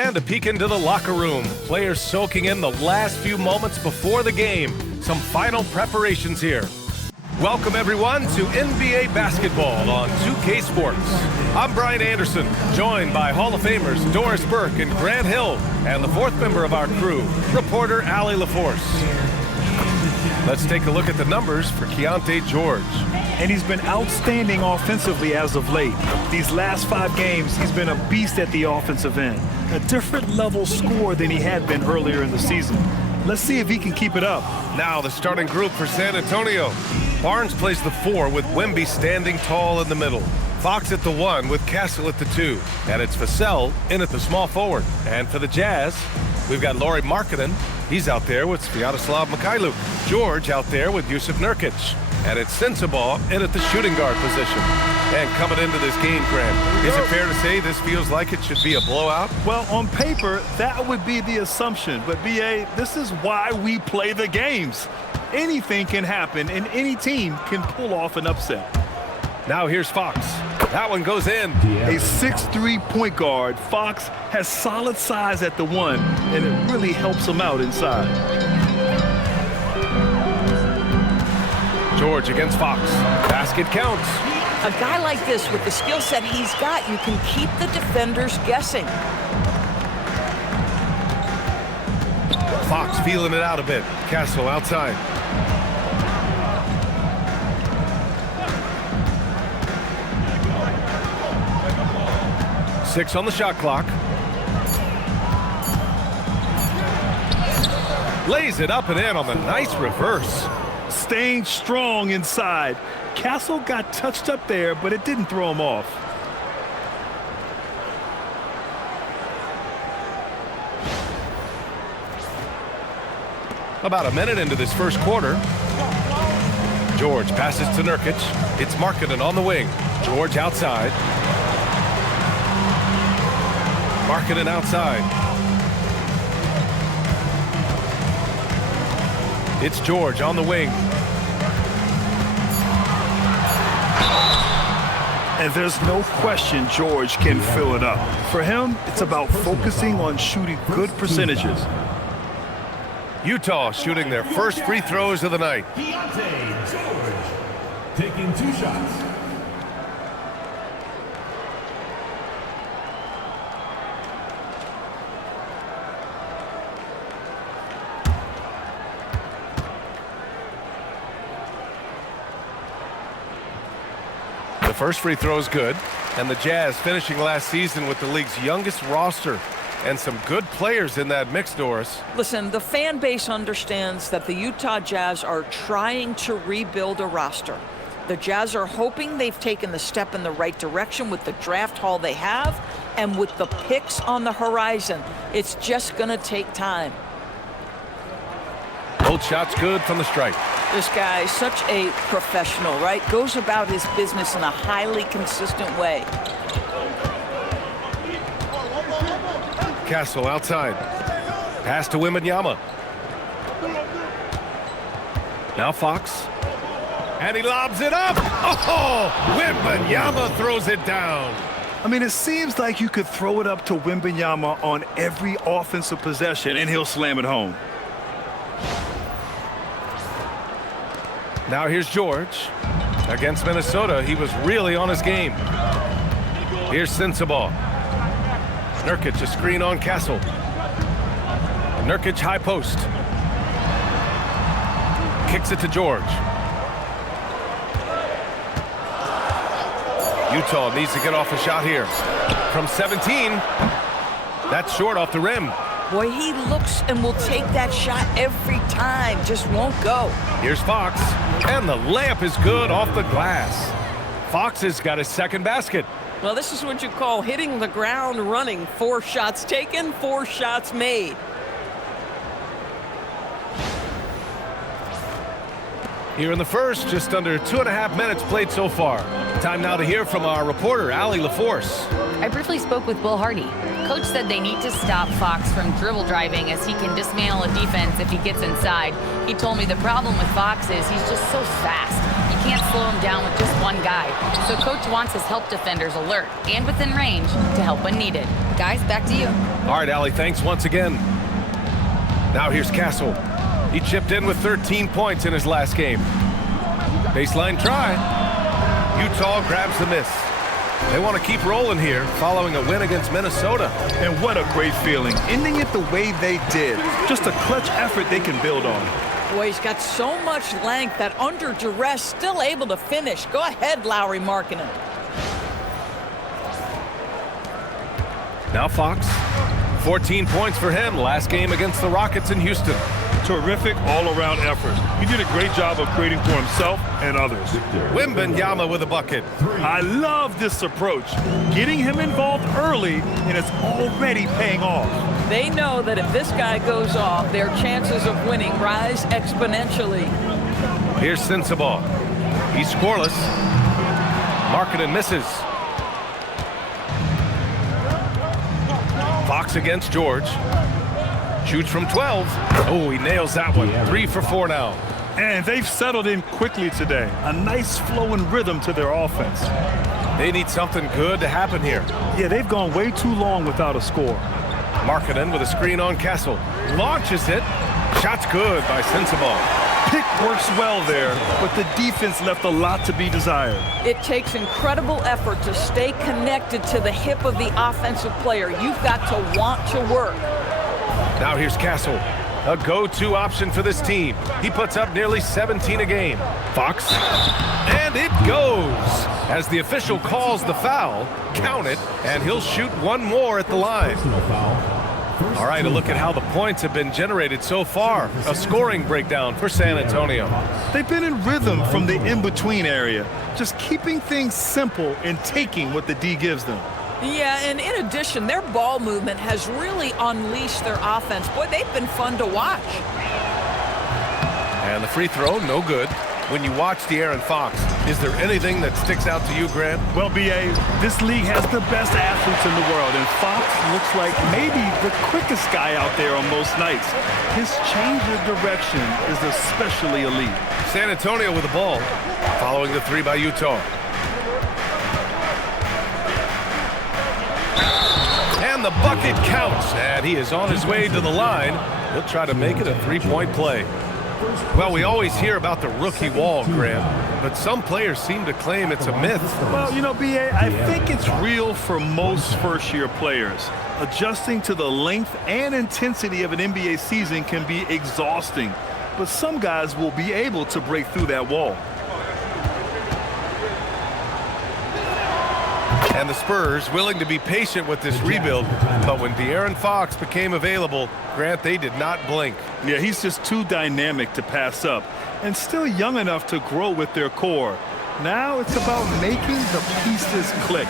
And a peek into the locker room. Players soaking in the last few moments before the game. Some final preparations here. Welcome, everyone, to NBA basketball on 2K Sports. I'm Brian Anderson, joined by Hall of Famers Doris Burke and Grant Hill, and the fourth member of our crew, reporter Allie LaForce. Let's take a look at the numbers for Keontae George. And he's been outstanding offensively as of late. These last 5 games, he's been a beast at the offensive end. A different level score than he had been earlier in the season. Let's see if he can keep it up. Now the starting group for San Antonio. Barnes plays the 4 with Wemby standing tall in the middle. Fox at the 1 with Castle at the 2. And it's Vassell in at the small forward. And for the Jazz, we've got Lauri Markkanen. He's out there with Sviatoslav Mikhailuk. George out there with Jusuf Nurkic. And it's Sensabaugh in at the shooting guard position. And coming into this game, Grant, is it fair to say this feels like it should be a blowout? Well, on paper, that would be the assumption. But, B.A., this is why we play the games. Anything can happen, and any team can pull off an upset. Now here's Fox. That one goes in. A 6'3" point guard, Fox has solid size at the 1, and it really helps him out inside. George against Fox. Basket counts. A guy like this, with the skill set he's got, you can keep the defenders guessing. Fox feeling it out a bit. Castle outside. Six on the shot clock. Lays it up and in on the nice reverse. Staying strong inside. Castle got touched up there, but it didn't throw him off. About a minute into this first quarter. George passes to Nurkic. It's Markkanen on the wing. George outside. Markkanen outside. It's George on the wing. And there's no question George can fill it up. For him, it's about focusing on shooting good percentages. Utah shooting their first free throws of the night. Keontae George taking 2 shots. The first free throw is good, and the Jazz finishing last season with the league's youngest roster and some good players in that mix, Doris. Listen, the fan base understands that the Utah Jazz are trying to rebuild a roster. The Jazz are hoping they've taken the step in the right direction with the draft haul they have and with the picks on the horizon. It's just going to take time. Both shots good from the stripe. This guy is such a professional, right? Goes about his business in a highly consistent way. Castle outside. Pass to Wembanyama. Now Fox. And he lobs it up. Oh, Wembanyama throws it down. I mean, it seems like you could throw it up to Wembanyama on every offensive possession, and he'll slam it home. Now here's George. Against Minnesota, he was really on his game. Here's Sensabaugh. Nurkic, a screen on Castle. Nurkic high post. Kicks it to George. Utah needs to get off a shot here. From 17, that's short off the rim. Boy, he looks and will take that shot every time, just won't go. Here's Fox, and the layup is good off the glass. Fox has got his second basket. Well, this is what you call hitting the ground running. 4 shots taken, 4 shots made. Here in the first, just under 2.5 minutes played so far. Time now to hear from our reporter, Allie LaForce. I briefly spoke with Will Hardy. Coach said they need to stop Fox from dribble driving as he can dismantle a defense if he gets inside. He told me the problem with Fox is he's just so fast. He can't slow him down with just one guy. So coach wants his help defenders alert and within range to help when needed. Guys, back to you. All right, Allie, thanks once again. Now here's Castle. He chipped in with 13 points in his last game. Baseline try. Utah grabs the miss. They want to keep rolling here following a win against Minnesota. And what a great feeling, ending it the way they did. Just a clutch effort they can build on. Boy, he's got so much length that under duress, still able to finish. Go ahead, Lowry Markkanen. Now Fox. 14 points for him last game against the Rockets in Houston. Terrific all-around effort. He did a great job of creating for himself and others. Wembanyama with a bucket. I love this approach. Getting him involved early, and it's already paying off. They know that if this guy goes off, their chances of winning rise exponentially. Here's Sensabaugh. He's scoreless. Markkanen misses. Fox against George. Shoots from 12. Oh, he nails that one. 3 for 4 now. And they've settled in quickly today. A nice flowing rhythm to their offense. They need something good to happen here. Yeah, they've gone way too long without a score. Markkanen with a screen on Castle. Launches it. Shot's good by Sensabaugh. Pick works well there, but the defense left a lot to be desired. It takes incredible effort to stay connected to the hip of the offensive player. You've got to want to work. Now here's Castle, a go-to option for this team. He puts up nearly 17 a game. Fox, and it goes. As the official calls the foul, count it, and he'll shoot one more at the line. All right, a look at how the points have been generated so far. A scoring breakdown for San Antonio. They've been in rhythm from the in-between area, just keeping things simple and taking what the D gives them. Yeah, and in addition, their ball movement has really unleashed their offense. Boy, they've been fun to watch. And the free throw, no good. When you watch De'Aaron Fox, is there anything that sticks out to you, Grant? Well, B.A., this league has the best athletes in the world, and Fox looks like maybe the quickest guy out there on most nights. His change of direction is especially elite. San Antonio with the ball, following the 3 by Utah. And the bucket counts, and he is on his way to the line. He'll try to make it a 3-point play. Well, we always hear about the rookie wall, Graham, but some players seem to claim it's a myth. Well, you know, B.A., I think it's real for most first-year players. Adjusting to the length and intensity of an NBA season can be exhausting, but some guys will be able to break through that wall. And the Spurs willing to be patient with this rebuild, but when De'Aaron Fox became available, Grant, they did not blink. Yeah, he's just too dynamic to pass up and still young enough to grow with their core. Now it's about making the pieces click.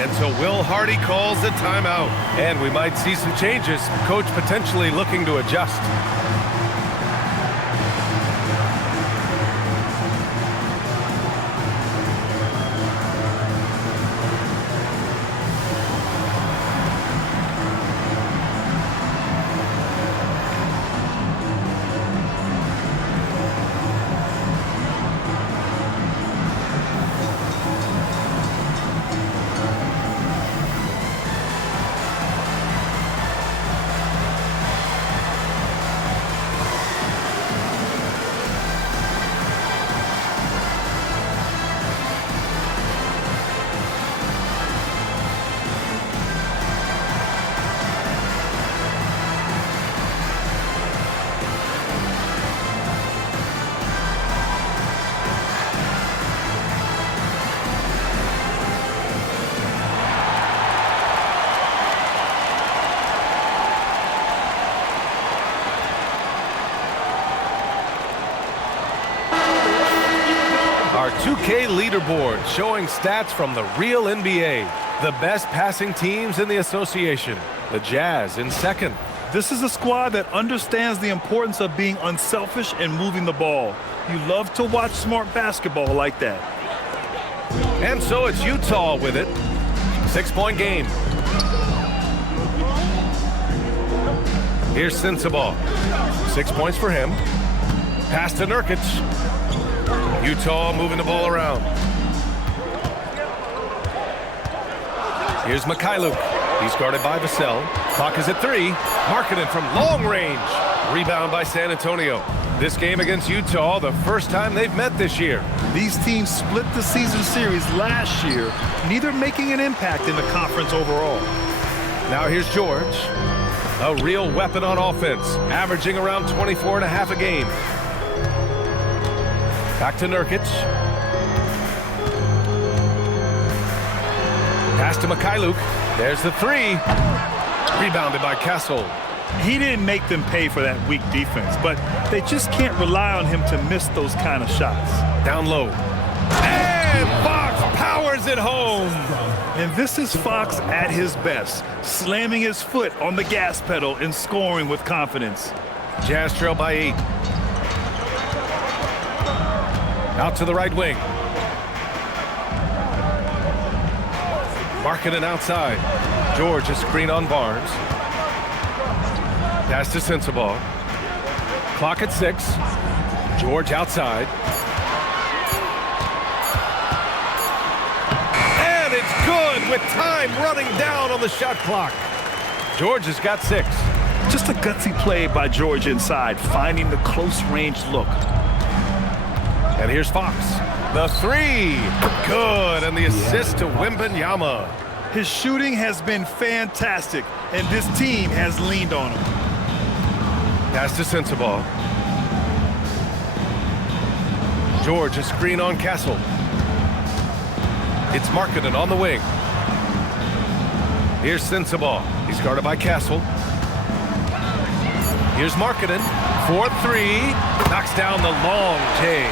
And so Will Hardy calls the timeout, and we might see some changes. Coach potentially looking to adjust. Our 2K leaderboard showing stats from the real NBA. The best passing teams in the association. The Jazz in second. This is a squad that understands the importance of being unselfish and moving the ball. You love to watch smart basketball like that. And so it's Utah with it. 6-point game. Here's Sensabaugh. 6 points for him. Pass to Nurkic. Utah moving the ball around. Here's Mikhailuk. He's guarded by Vassell. Clock is at 3. Markkanen from long range. Rebound by San Antonio. This game against Utah, the first time they've met this year. These teams split the season series last year, neither making an impact in the conference overall. Now here's George. A real weapon on offense, averaging around 24.5 a game. Back to Nurkic. Pass to Mikhailuk. There's the 3. Rebounded by Castle. He didn't make them pay for that weak defense, but they just can't rely on him to miss those kind of shots. Down low. And Fox powers it home. And this is Fox at his best, slamming his foot on the gas pedal and scoring with confidence. Jazz trail by 8. Out to the right wing. Markkanen outside. George, a screen on Barnes. Pass to Sensabaugh. Clock at 6. George outside. And it's good with time running down on the shot clock. George has got 6. Just a gutsy play by George inside, finding the close range look. And here's Fox. The 3. Good. And the assist to Wembanyama. His shooting has been fantastic, and this team has leaned on him. Pass to Sensabaugh. George, a screen on Castle. It's Markkanen on the wing. Here's Sensabaugh. He's guarded by Castle. Here's Markkanen. 4-3. Knocks down the long J.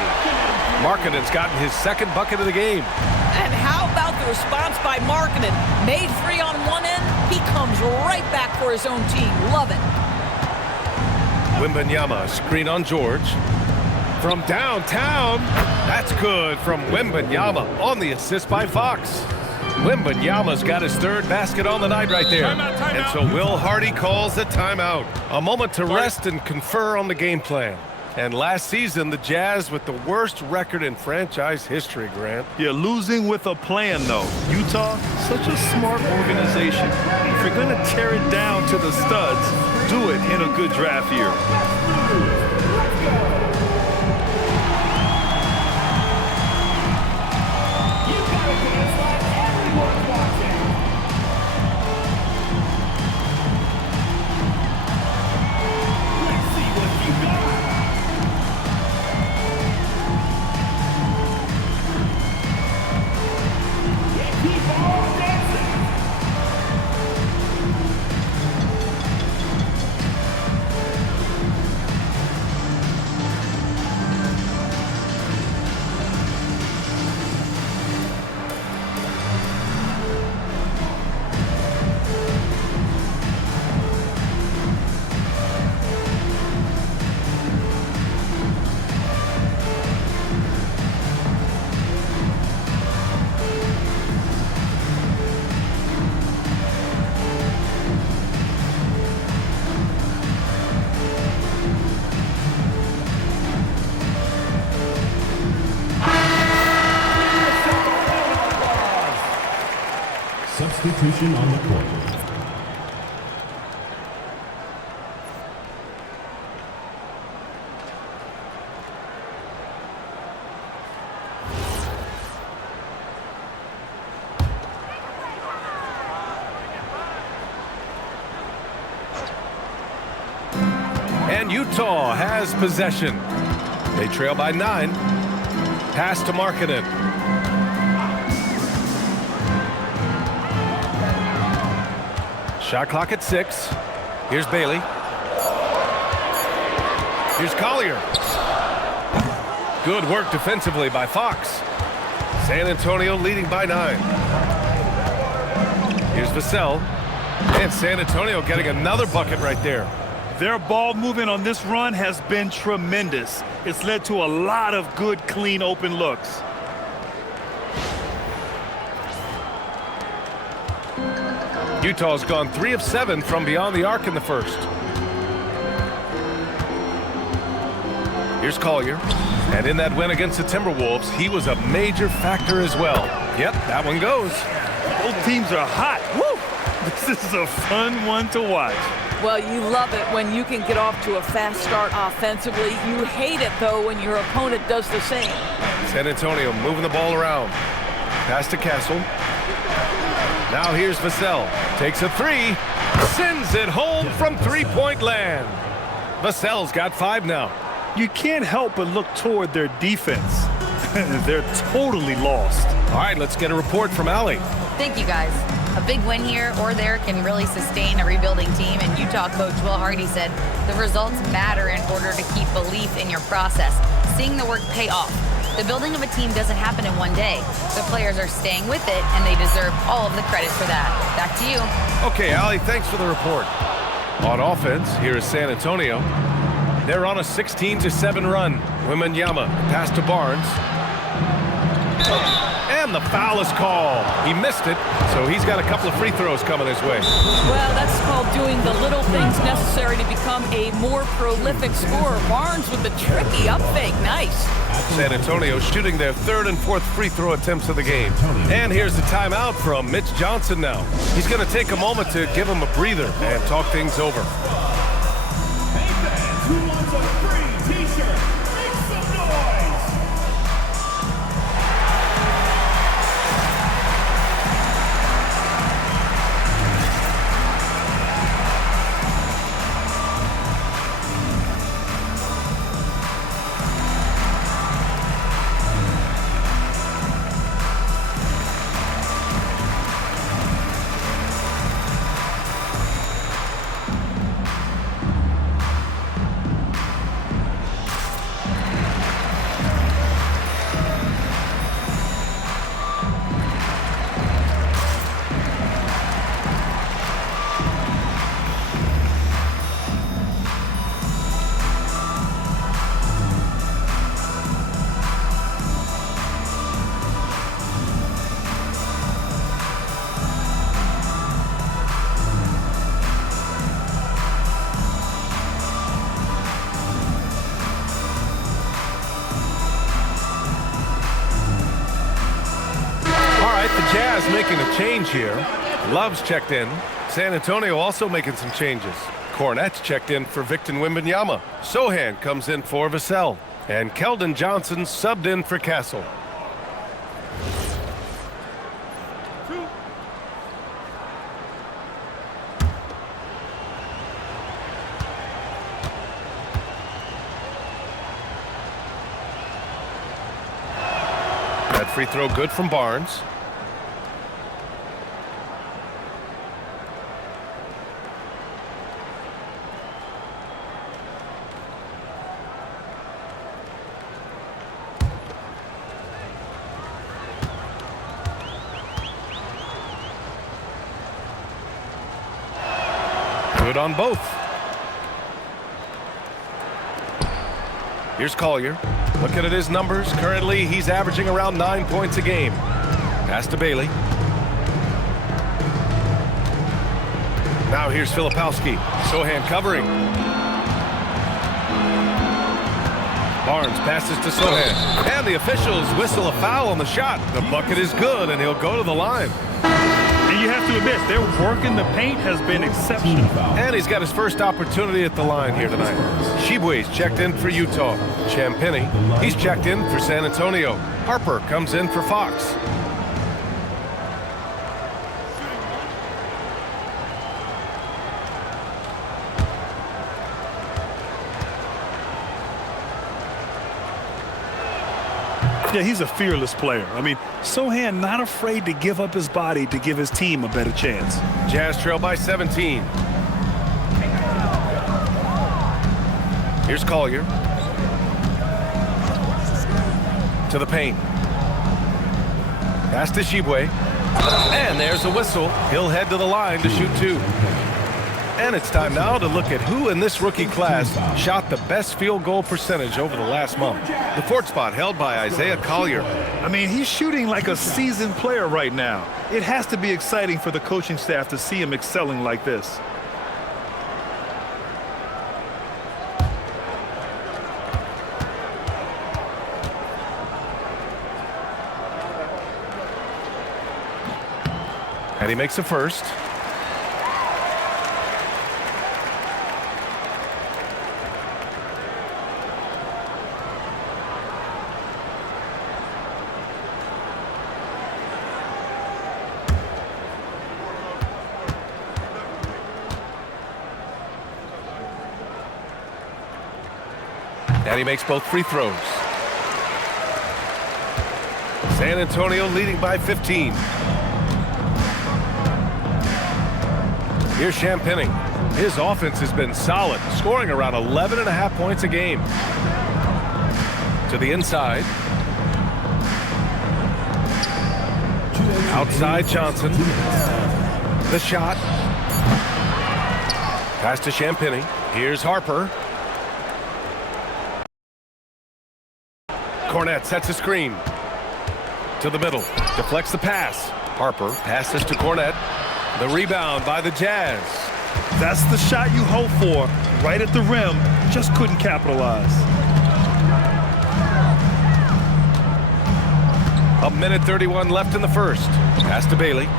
Markkanen's gotten his second bucket of the game. And how about the response by Markkanen? Made 3 on one end, he comes right back for his own team. Love it. Wembanyama, screen on George. From downtown, that's good from Wembanyama on the assist by Fox. Wembanyama's got his 3rd basket on the night right there. Timeout. And so Will Hardy calls the timeout. A moment to rest and confer on the game plan. And last season, the Jazz with the worst record in franchise history, Grant. You're losing with a plan, though. Utah, such a smart organization. If you're going to tear it down to the studs, do it in a good draft year. Substitution on the court. And Utah has possession. They trail by 9. Pass to Markkanen. Shot clock at 6. Here's Bailey. Here's Collier. Good work defensively by Fox. San Antonio leading by 9. Here's Vassell. And San Antonio getting another bucket right there. Their ball movement on this run has been tremendous. It's led to a lot of good, clean, open looks. Utah's gone 3 of 7 from beyond the arc in the first. Here's Collier. And in that win against the Timberwolves, he was a major factor as well. Yep, that one goes. Both teams are hot. Woo! This is a fun one to watch. Well, you love it when you can get off to a fast start offensively. You hate it, though, when your opponent does the same. San Antonio moving the ball around. Pass to Castle. Now here's Vassell. Takes a three. Sends it home from three-point land. Vassell's got 5 now. You can't help but look toward their defense. They're totally lost. All right, let's get a report from Allie. Thank you, guys. A big win here or there can really sustain a rebuilding team, and Utah coach Will Hardy said the results matter in order to keep belief in your process, seeing the work pay off. The building of a team doesn't happen in one day. The players are staying with it, and they deserve all of the credit for that. Back to you. Okay, Allie, thanks for the report. On offense, here is San Antonio. They're on a 16-7 run. Wembanyama pass to Barnes. And the foul is called. He missed it, so he's got a couple of free throws coming his way. Well, that's called doing the little things necessary to become a more prolific scorer. Barnes with the tricky up fake. Nice. San Antonio shooting their 3rd and 4th free throw attempts of the game. And here's the timeout from Mitch Johnson now. He's going to take a moment to give him a breather and talk things over. Hey fans, who wants a free t-shirt? Make some noise! Jazz making a change here. Love's checked in. San Antonio also making some changes. Cornette's checked in for Victor Wembanyama. Sohan comes in for Vassell. And Keldon Johnson subbed in for Castle. That free throw good from Barnes. Good on both. Here's Collier. Looking at his numbers. Currently, he's averaging around 9 points a game. Pass to Bailey. Now here's Filipowski. Sohan covering. Barnes passes to Sohan. And the officials whistle a foul on the shot. The bucket is good, and he'll go to the line. And you have to admit, their work in the paint has been exceptional. And he's got his first opportunity at the line here tonight. Shibwe's checked in for Utah. Champagny, he's checked in for San Antonio. Harper comes in for Fox. Yeah, he's a fearless player. I mean, Sohan not afraid to give up his body to give his team a better chance. Jazz trail by 17. Here's Collier. To the paint. Pass to Shibwe. And there's a whistle. He'll head to the line to shoot 2. And it's time now to look at who in this rookie class shot the best field goal percentage over the last month. The 4th spot held by Isaiah Collier. I mean, he's shooting like a seasoned player right now. It has to be exciting for the coaching staff to see him excelling like this. And he makes a first. And he makes both free throws. San Antonio leading by 15. Here's Champagny. His offense has been solid, scoring around 11.5 points a game. To the inside. Outside Johnson. The shot. Pass to Champagny. Here's Harper. Cornette sets a screen. To the middle. Deflects the pass. Harper passes to Cornette. The rebound by the Jazz. That's the shot you hope for. Right at the rim. Just couldn't capitalize. A minute 31 left in the first. Pass to Bailey.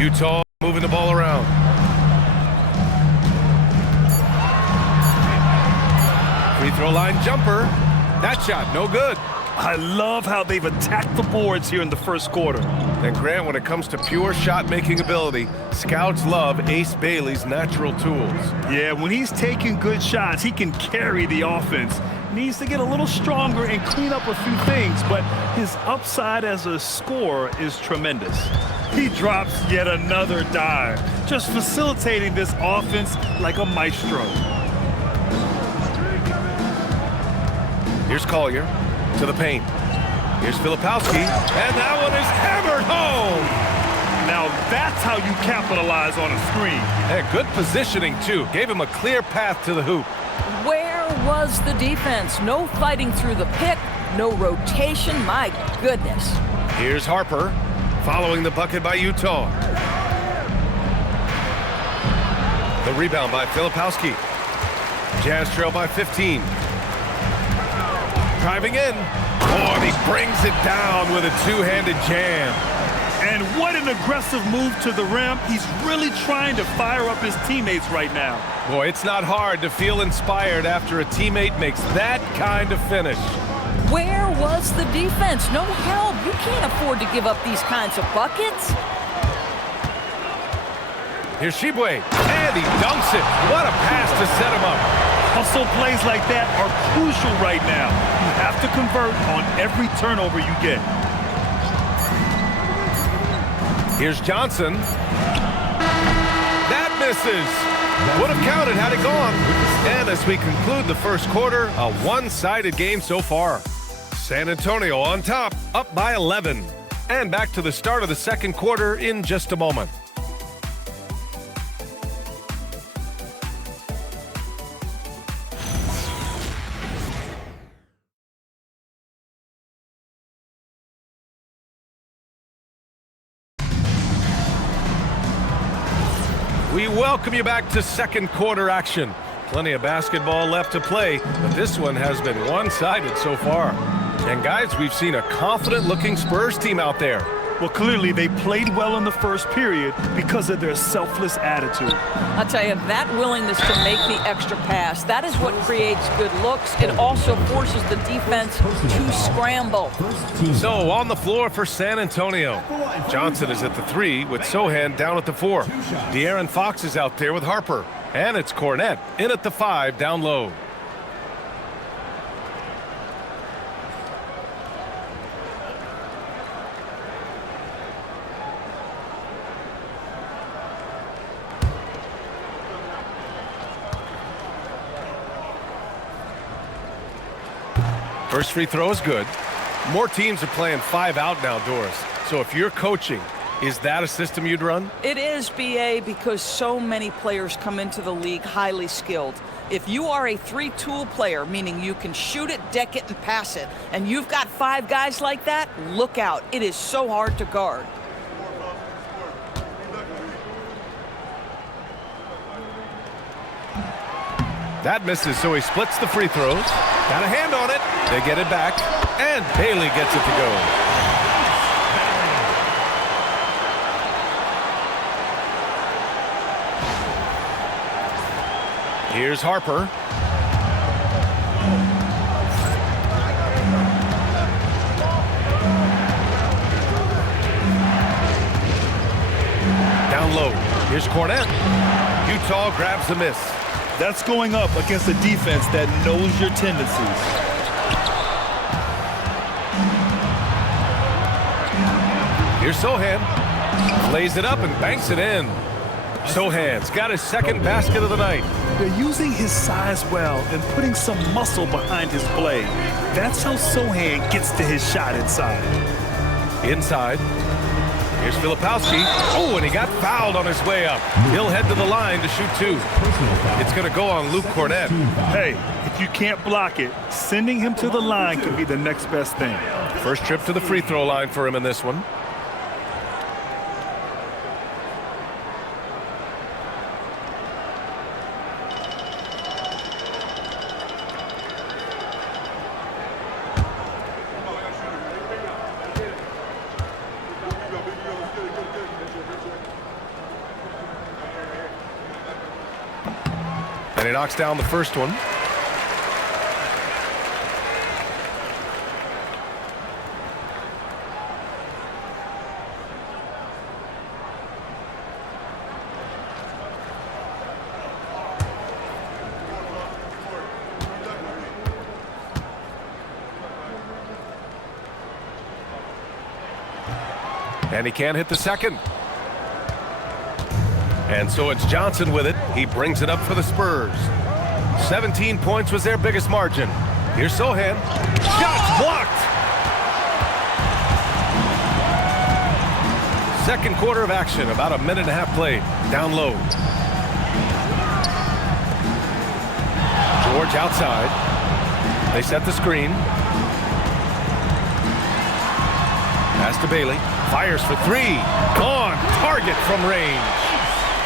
Utah moving the ball around. Free throw line jumper. That shot, no good. I love how they've attacked the boards here in the first quarter. And Grant, when it comes to pure shot-making ability, scouts love Ace Bailey's natural tools. Yeah, when he's taking good shots, he can carry the offense. Needs to get a little stronger and clean up a few things, but his upside as a scorer is tremendous. He drops yet another dime, just facilitating this offense like a maestro. Here's Collier to the paint. Here's Filipowski, and that one is hammered home. Now that's how you capitalize on a screen. And good positioning, too. Gave him a clear path to the hoop. Where was the defense? No fighting through the pick, no rotation. My goodness. Here's Harper, following the bucket by Utah. The rebound by Filipowski. Jazz trail by 15. Driving in. Oh, and he brings it down with a two-handed jam. And what an aggressive move to the rim. He's really trying to fire up his teammates right now. Boy, it's not hard to feel inspired after a teammate makes that kind of finish. Where was the defense? No help. You can't afford to give up these kinds of buckets. Here's Shibwe, and he dunks it. What a pass to set him up. Hustle plays like that are crucial right now. You have to convert on every turnover you get. Here's Johnson. That misses. Would have counted had it gone. And as we conclude the first quarter, a one-sided game so far. San Antonio on top, up by 11. And back to the start of the second quarter in just a moment. We welcome you back to second quarter action. Plenty of basketball left to play, but this one has been one-sided so far. And guys, we've seen a confident-looking Spurs team out there. Well, clearly they played well in the first period because of their selfless attitude. I'll tell you, that willingness to make the extra pass, that is what creates good looks. It also forces the defense to scramble. So on the floor for San Antonio. Johnson is at the 3 with Sohan down at the 4. De'Aaron Fox is out there with Harper. And it's Cornette in at the 5 down low. First free throw is good. More teams are playing 5 out now, Doris. So if you're coaching, is that a system you'd run? It is, BA, because so many players come into the league highly skilled. If you are a 3-tool player, meaning you can shoot it, deck it, and pass it, and you've got 5 guys like that, look out. It is so hard to guard. That misses, so he splits the free throws. Got a hand on it. They get it back, and Bailey gets it to go. Here's Harper. Down low. Here's Cornette. Utah grabs the miss. That's going up against a defense that knows your tendencies. Here's Sohan. Lays it up and banks it in. Sohan's got his second basket of the night. They're using his size well and putting some muscle behind his play. That's how Sohan gets to his shot inside. Inside. Here's Filipowski. Oh, and he got fouled on his way up. He'll head to the line to shoot two. It's going to go on Luke Cornette. Hey, if you can't block it, sending him to the line could be the next best thing. First trip to the free throw line for him in this one. And he knocks down the first one. And he can't hit the second. And so it's Johnson with it. He brings it up for the Spurs. 17 points was their biggest margin. Here's Sohan. Shot blocked. Second quarter of action, about a minute and a half played. Down low. George outside. They set the screen. Pass to Bailey. Fires for three. On target from range.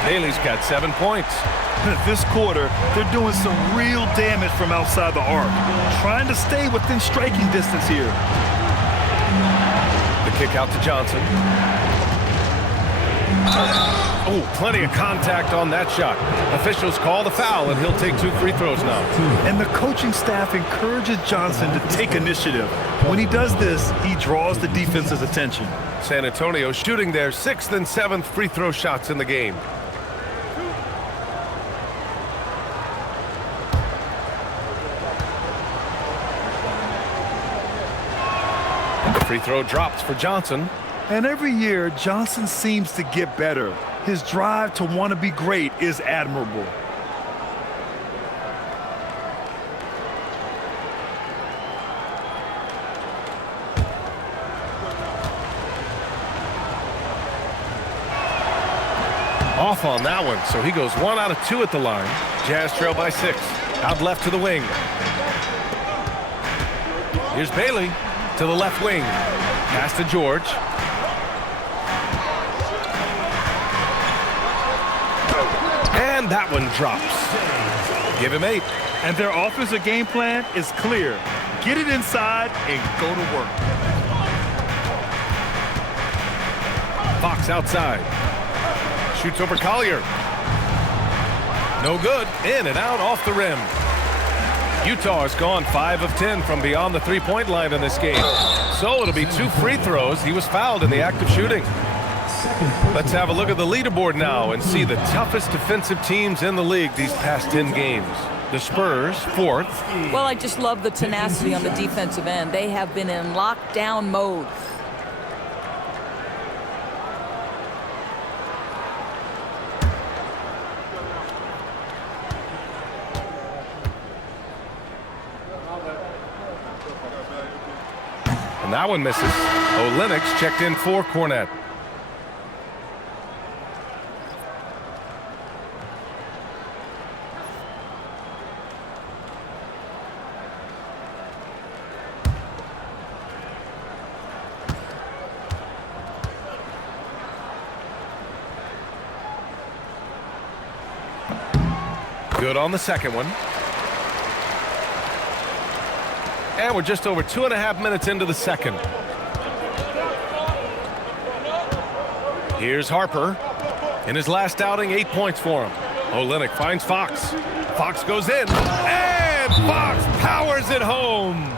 Bailey's got 7 points. This quarter, they're doing some real damage from outside the arc. Trying to stay within striking distance here. The kick out to Johnson. Oh, plenty of contact on that shot. Officials call the foul, and he'll take 2 free throws now. And the coaching staff encourages Johnson to take initiative. When he does this, he draws the defense's attention. San Antonio shooting their 6th and 7th free throw shots in the game. Free throw drops for Johnson. And every year, Johnson seems to get better. His drive to want to be great is admirable. Off on that one, so he goes 1 out of 2 at the line. Jazz trail by 6. Out left to the wing. Here's Bailey. To the left wing. Pass to George. And that one drops. Give him 8. And their offensive game plan is clear. Get it inside and go to work. Fox outside. Shoots over Collier. No good. In and out off the rim. Utah has gone 5 of 10 from beyond the three-point line in this game. So it'll be 2 free throws. He was fouled in the act of shooting. Let's have a look at the leaderboard now and see the toughest defensive teams in the league these past 10 games. The Spurs, 4th. Well, I just love the tenacity on the defensive end. They have been in lockdown mode. And that one misses. Olenix checked in for Cornette. Good on the second one. And we're just over 2.5 minutes into the second. Here's Harper. In his last outing, 8 points for him. Olynyk finds Fox. Fox goes in, and Fox powers it home.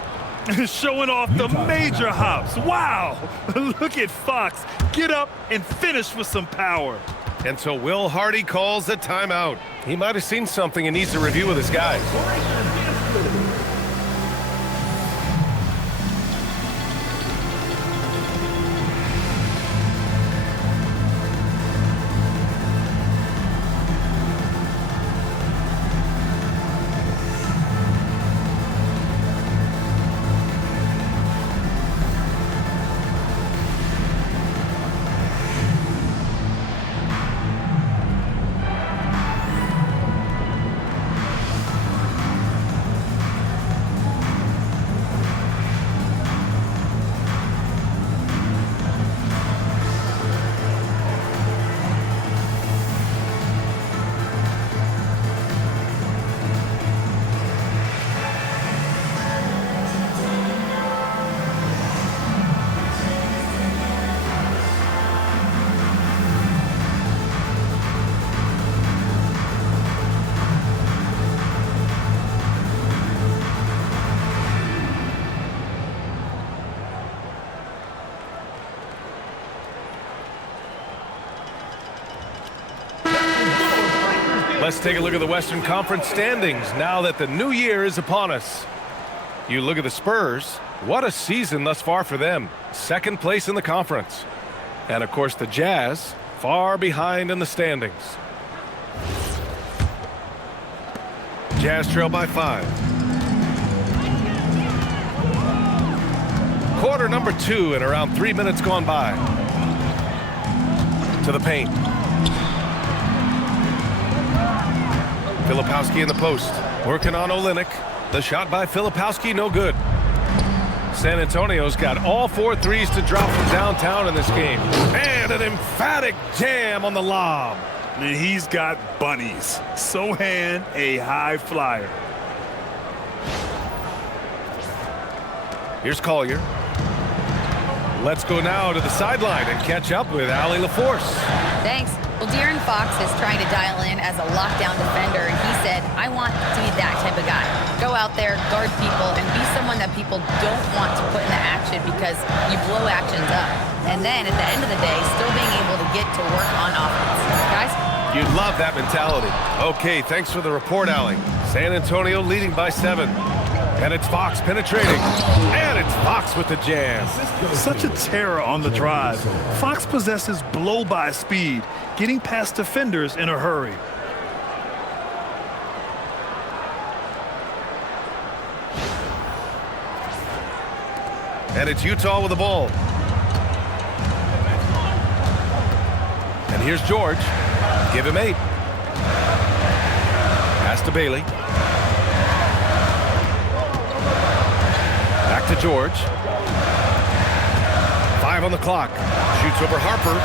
Showing off the major hops. Wow. Look at Fox. Get up and finish with some power. And so Will Hardy calls a timeout. He might have seen something and needs to review with his guys. Let's take a look at the Western Conference standings now that the new year is upon us. You look at the Spurs. What a season thus far for them. Second place in the conference. And of course the Jazz far behind in the standings. Jazz trail by 5. Quarter number 2 and around 3 minutes gone by. To the paint. Filipowski in the post, working on Olynyk. The shot by Filipowski, no good. San Antonio's got all 4 threes to drop from downtown in this game. And an emphatic jam on the lob. And he's got bunnies. Sohan, a high flyer. Here's Collier. Let's go now to the sideline and catch up with Allie LaForce. Thanks. Well, De'Aaron Fox is trying to dial in as a lockdown defender, and he said, I want to be that type of guy. Go out there, guard people, and be someone that people don't want to put in the action because you blow actions up. And then, at the end of the day, still being able to get to work on offense. Guys? You'd love that mentality. Okay, thanks for the report, Allie. San Antonio leading by 7. And it's Fox penetrating. And it's Fox with the jam. Such a terror on the drive. Fox possesses blow-by speed, getting past defenders in a hurry. And it's Utah with the ball. And here's George. Give him 8. Pass to Bailey. Back to George. 5 on the clock. Shoots over Harper.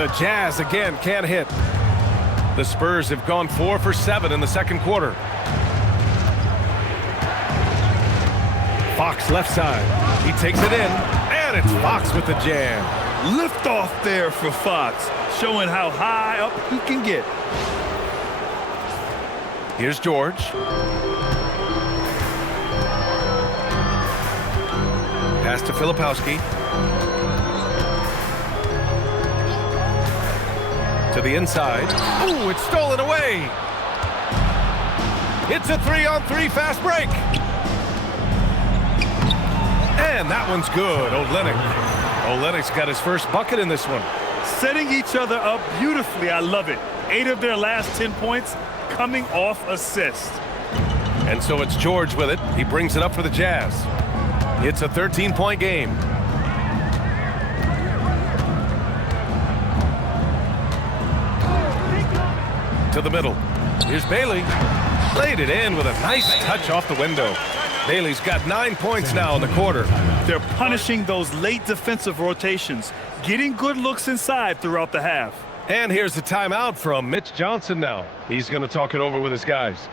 The Jazz again can't hit. The Spurs have gone 4 for 7 in the second quarter. Fox left side. He takes it in. And it's Fox with the jam. Lift off there for Fox, showing how high up he can get. Here's George. Pass to Filipowski. To the inside. Ooh, it's stolen away. It's a 3-on-3 fast break. And that one's good. Olynyk's got his first bucket in this one. Setting each other up beautifully. I love it. 8 of their last 10 points coming off assist. And so it's George with it. He brings it up for the Jazz. It's a 13-point game. To the middle. Here's Bailey. Laid it in with a nice touch off the window. Bailey's got 9 points now in the quarter. They're punishing those late defensive rotations, getting good looks inside throughout the half. And here's the timeout from Mitch Johnson now. He's going to talk it over with his guys.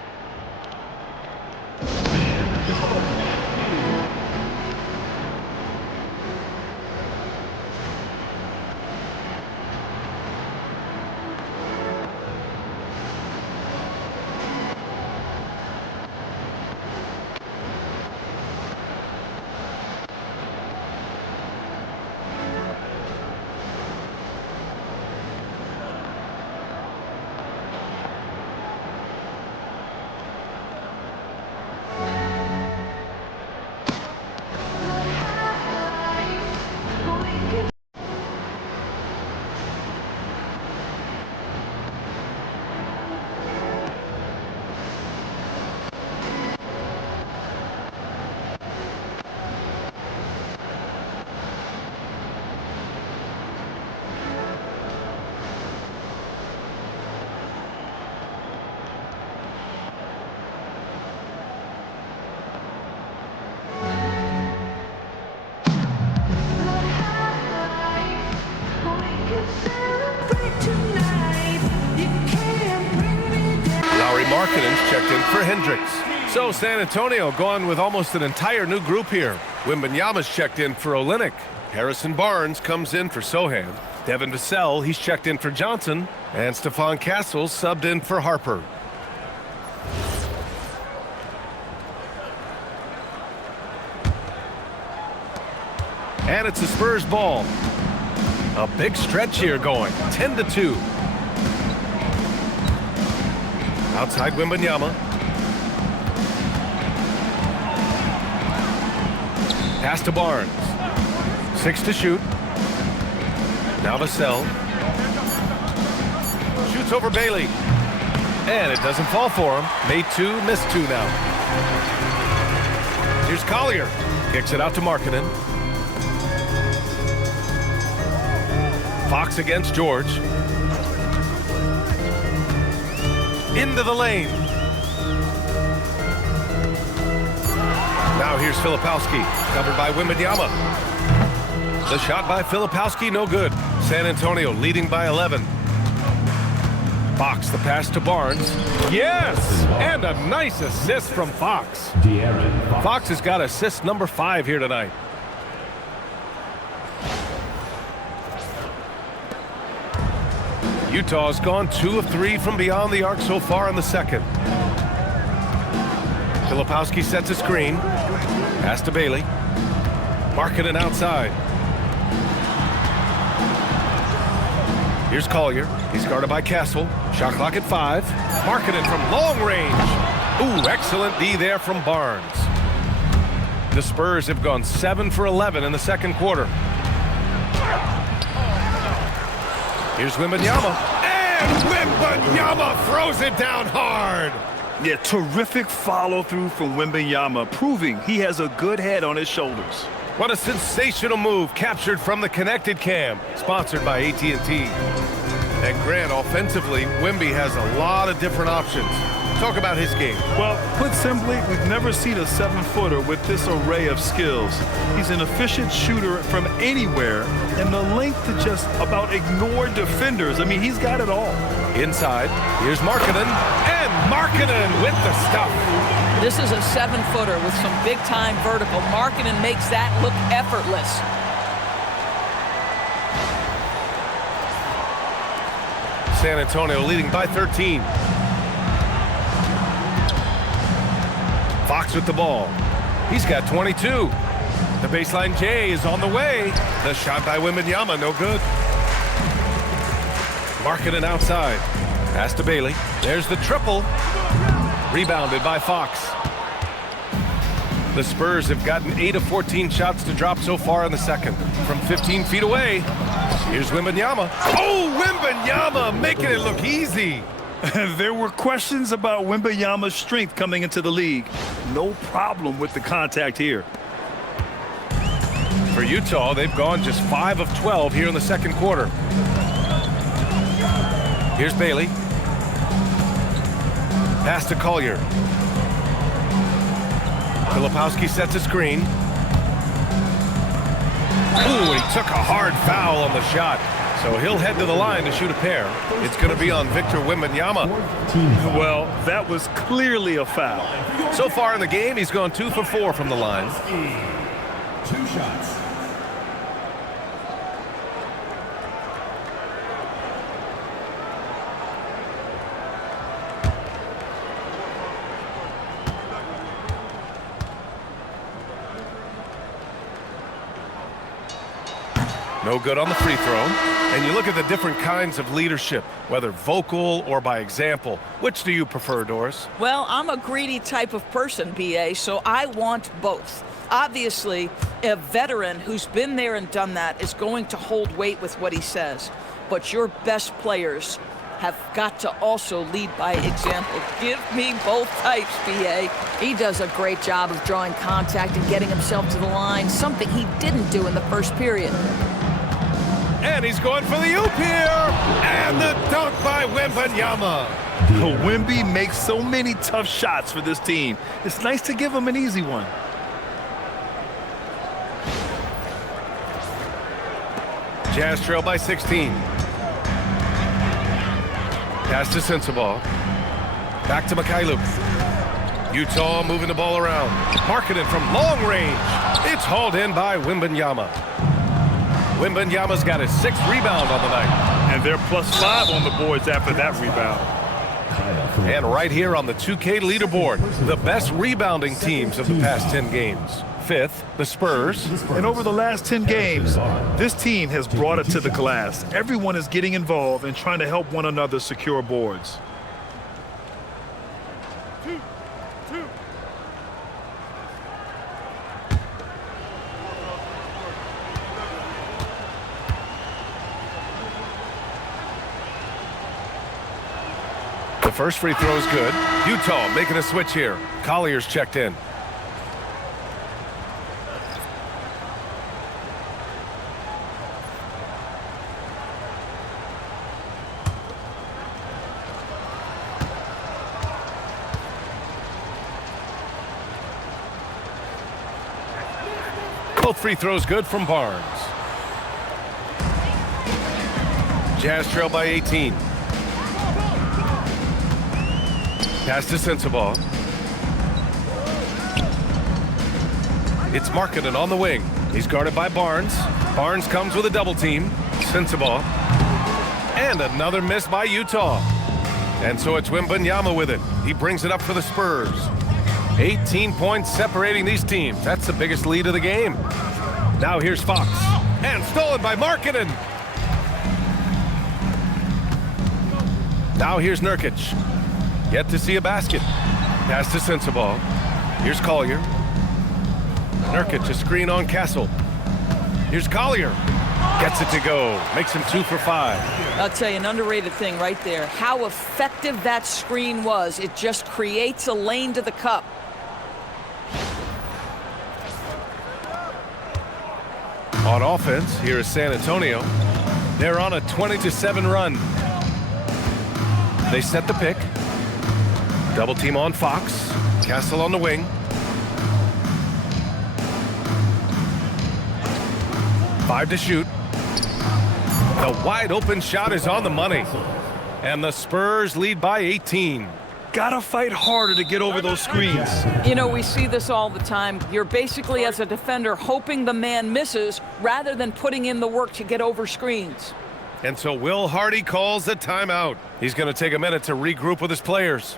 Markkanen's checked in for Hendricks. So San Antonio going with almost an entire new group here. Wembanyama's checked in for Olynyk. Harrison Barnes comes in for Sohan. Devin Vassell, he's checked in for Johnson. And Stephon Castles subbed in for Harper. And it's the Spurs ball. A big stretch here going, 10-2. Outside Wembanyama. Pass to Barnes. 6 to shoot. Now Vassell. Shoots over Bailey. And it doesn't fall for him. Made 2, missed 2 now. Here's Collier. Kicks it out to Markkanen. Fox against George. Into the lane. Now here's Filipowski, covered by Wembanyama. The shot by Filipowski, no good. San Antonio leading by 11. Fox, the pass to Barnes. Yes! And a nice assist from Fox. Fox has got assist number 5 here tonight. Utah's gone 2 of 3 from beyond the arc so far in the second. Filipowski sets a screen. Pass to Bailey. Markkanen outside. Here's Collier. He's guarded by Castle. Shot clock at 5. Markkanen from long range. Ooh, excellent D there from Barnes. The Spurs have gone 7 for 11 in the second quarter. Here's Wembanyama. And Wembanyama throws it down hard. Yeah, terrific follow-through from Wembanyama, proving he has a good head on his shoulders. What a sensational move captured from the connected cam, sponsored by AT&T. And Grant, offensively, Wemby has a lot of different options. Talk about his game. Well, put simply, we've never seen a 7-footer with this array of skills. He's an efficient shooter from anywhere, and the length to just about ignore defenders. I mean, he's got it all. Inside, here's Markkanen, and Markkanen with the stuff. This is a 7-footer with some big-time vertical. Markkanen makes that look effortless. San Antonio leading by 13. Fox with the ball. He's got 22. The baseline J is on the way. The shot by Wembanyama, no good. Markkanen outside. Pass to Bailey. There's the triple. Rebounded by Fox. The Spurs have gotten 8 of 14 shots to drop so far in the second. From 15 feet away, here's Wembanyama. Oh, Wembanyama making it look easy. There were questions about Wembanyama's strength coming into the league. No problem with the contact here. For Utah, they've gone just 5 of 12 here in the second quarter. Here's Bailey. Pass to Collier. Filipowski sets a screen. Ooh, he took a hard foul on the shot. So he'll head to the line to shoot a pair. It's going to be on Victor Wembanyama. Well, that was clearly a foul. So far in the game, he's gone 2 for 4 from the line. 2 shots. No good on the free throw. And you look at the different kinds of leadership, whether vocal or by example. Which do you prefer, Doris? Well, I'm a greedy type of person, B.A., so I want both. Obviously, a veteran who's been there and done that is going to hold weight with what he says. But your best players have got to also lead by example. Give me both types, B.A. He does a great job of drawing contact and getting himself to the line, something he didn't do in the first period. And he's going for the oop here. And the dunk by Wembanyama. Wemby makes so many tough shots for this team. It's nice to give him an easy one. Jazz trail by 16. Pass to Sensabaugh. Back to Mikhailuk. Utah moving the ball around. Marketing from long range. It's hauled in by Wembanyama. Wembanyama's got his 6th rebound on the night. And they're +5 on the boards after that rebound. And right here on the 2K leaderboard, the best rebounding teams of the past 10 games. 5th, the Spurs. And over the last 10 games, this team has brought it to the glass. Everyone is getting involved and trying to help one another secure boards. The first free throw is good. Utah making a switch here. Collier's checked in. Both free throws good from Barnes. Jazz trail by 18. Pass to Sensabaugh. It's Markkanen on the wing. He's guarded by Barnes. Barnes comes with a double team. Sensabaugh. And another miss by Utah. And so it's Wembanyama with it. He brings it up for the Spurs. 18 points separating these teams. That's the biggest lead of the game. Now here's Fox. And stolen by Markkanen. Now here's Nurkic. Yet to see a basket. Pass to Sensabaugh. Here's Collier. Nurkic, a screen on Castle. Here's Collier. Gets it to go. Makes him 2 for 5. I'll tell you, an underrated thing right there. How effective that screen was. It just creates a lane to the cup. On offense, here is San Antonio. They're on a 20-7 run. They set the pick. Double team on Fox. Castle on the wing. 5 to shoot. The wide open shot is on the money. And the Spurs lead by 18. Gotta fight harder to get over those screens. You know, we see this all the time. You're basically, as a defender, hoping the man misses rather than putting in the work to get over screens. And so Will Hardy calls the timeout. He's going to take a minute to regroup with his players.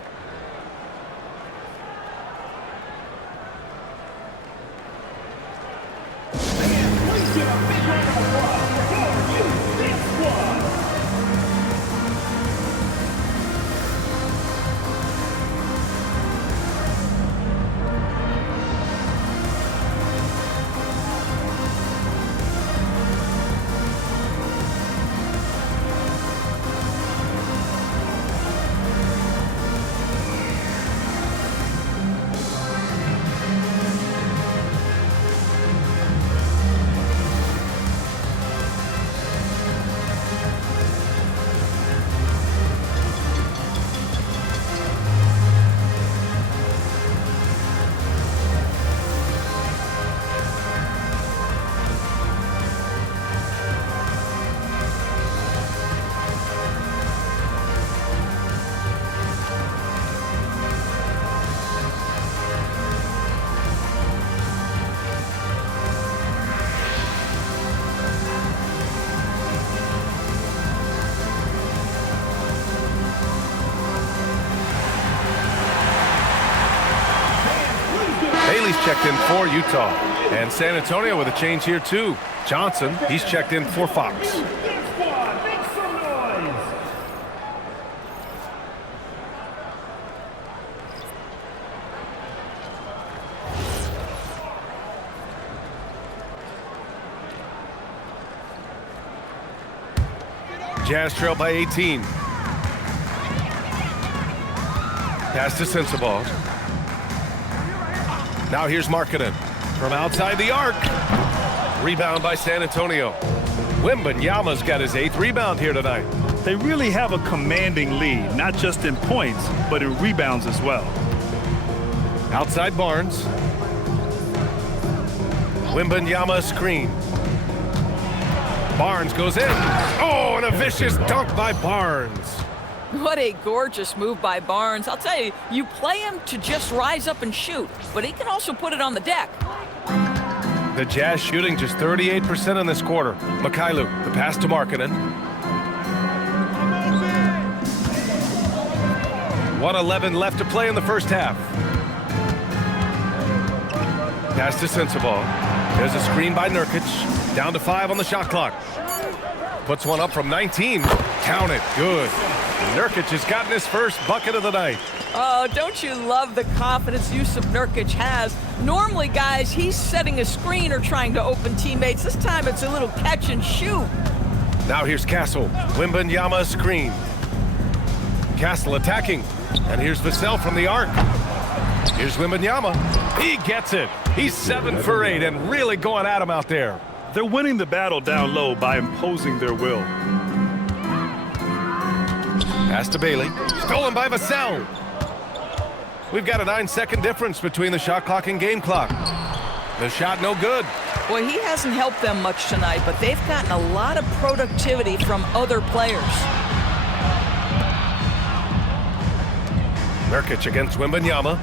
Checked in for Utah. And San Antonio with a change here too. Johnson, he's checked in for Fox. Jazz trail by 18. Pass to Sensabaugh. Now here's Markkanen from outside the arc. Rebound by San Antonio. Wembanyama's got his 8th rebound here tonight. They really have a commanding lead, not just in points, but in rebounds as well. Outside Barnes. Wembanyama screen. Barnes goes in. Oh, and a vicious dunk by Barnes. What a gorgeous move by Barnes. I'll tell you, you play him to just rise up and shoot, but he can also put it on the deck. The Jazz shooting just 38% in this quarter. Mikhailu, the pass to Markkanen. 1:11 left to play in the first half. Pass to Sensabaugh. There's a screen by Nurkic. Down to 5 on the shot clock. Puts one up from 19. Count it. Good. Nurkic has gotten his first bucket of the night. Oh, don't you love the confidence Jusuf Nurkic has? Normally, guys, he's setting a screen or trying to open teammates. This time it's a little catch and shoot. Now here's Castle. Wembanyama screen. Castle attacking. And here's Vassell from the arc. Here's Wembanyama. He gets it. He's 7 for 8 and really going at him out there. They're winning the battle down low by imposing their will. Pass to Bailey. Stolen by Vassell. We've got a 9-second difference between the shot clock and game clock. The shot no good. Boy, he hasn't helped them much tonight, but they've gotten a lot of productivity from other players. Nurkic against Wembanyama.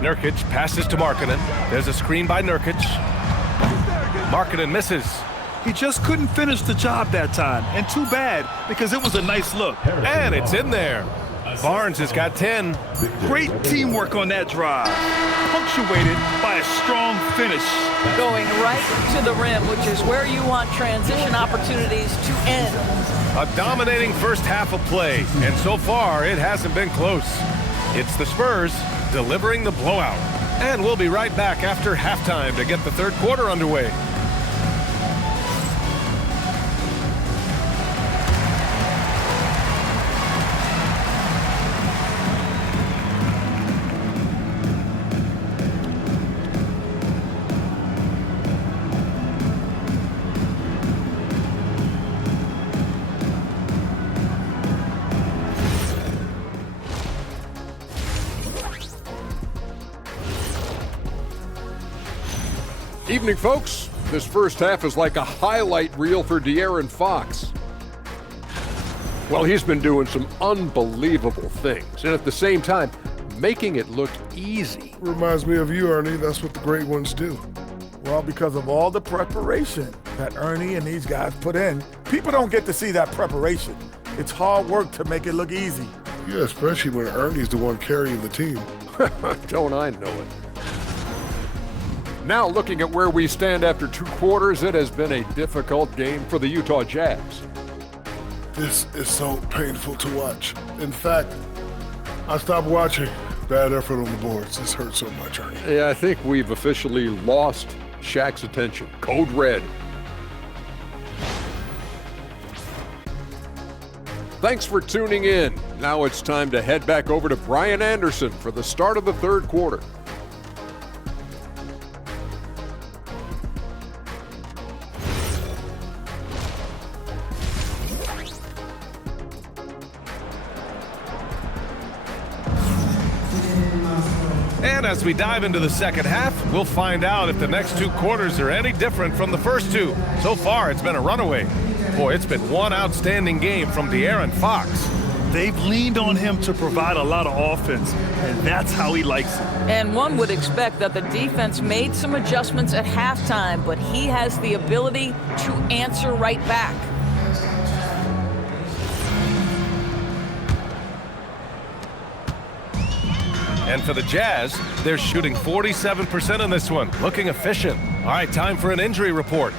Nurkic passes to Markkanen. There's a screen by Nurkic. Markkanen misses. He just couldn't finish the job that time, and too bad because it was a nice look. And it's in there. Barnes has got 10. Great teamwork on that drive, punctuated by a strong finish. Going right to the rim, which is where you want transition opportunities to end. A dominating first half of play, and so far it hasn't been close. It's the Spurs delivering the blowout. And we'll be right back after halftime to get the third quarter underway. Evening, folks. This first half is like a highlight reel for De'Aaron Fox. Well, he's been doing some unbelievable things, and at the same time, making it look easy. Reminds me of you, Ernie. That's what the great ones do. Well, because of all the preparation that Ernie and these guys put in, people don't get to see that preparation. It's hard work to make it look easy. Yeah, especially when Ernie's the one carrying the team. Don't I know it? Now, looking at where we stand after 2 quarters, it has been a difficult game for the Utah Jazz. This is so painful to watch. In fact, I stopped watching. Bad effort on the boards. This hurts so much, Ernie. Yeah, I think we've officially lost Shaq's attention. Code red. Thanks for tuning in. Now it's time to head back over to Brian Anderson for the start of the third quarter. And as we dive into the second half, we'll find out if the next 2 quarters are any different from the first 2. So far, it's been a runaway. Boy, it's been one outstanding game from De'Aaron Fox. They've leaned on him to provide a lot of offense, and that's how he likes it. And one would expect that the defense made some adjustments at halftime, but he has the ability to answer right back. And for the Jazz, they're shooting 47% in this one, looking efficient. All right, time for an injury report.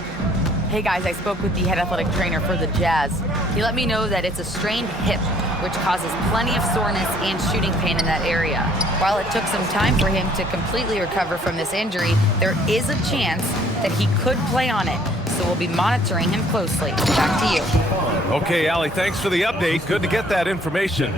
Hey guys, I spoke with the head athletic trainer for the Jazz. He let me know that it's a strained hip, which causes plenty of soreness and shooting pain in that area. While it took some time for him to completely recover from this injury, there is a chance that he could play on it. So we'll be monitoring him closely. Back to you. Okay, Allie, thanks for the update. Good to get that information.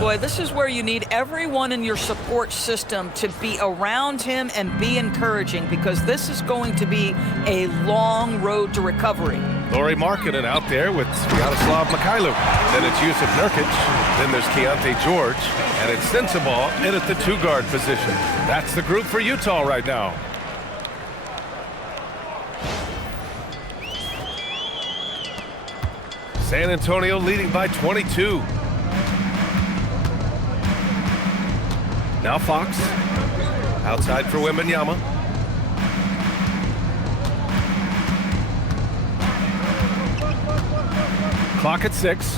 Boy, this is where you need everyone in your support system to be around him and be encouraging, because this is going to be a long road to recovery. Lauri Markkanen out there with Sviatoslav Mikhailu. Then it's Jusuf Nurkic. Then there's Keontae George. And it's Sensabaugh in at the 2-guard position. That's the group for Utah right now. San Antonio leading by 22. Now Fox. Outside for Wembanyama. Clock at 6.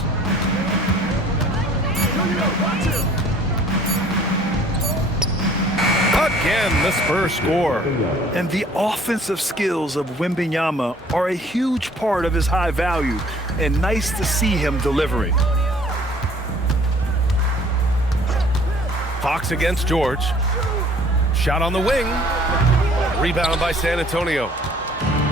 Again, the Spurs score. And the offensive skills of Wembanyama are a huge part of his high value, and nice to see him delivering. Fox against George. Shot on the wing. Rebound by San Antonio.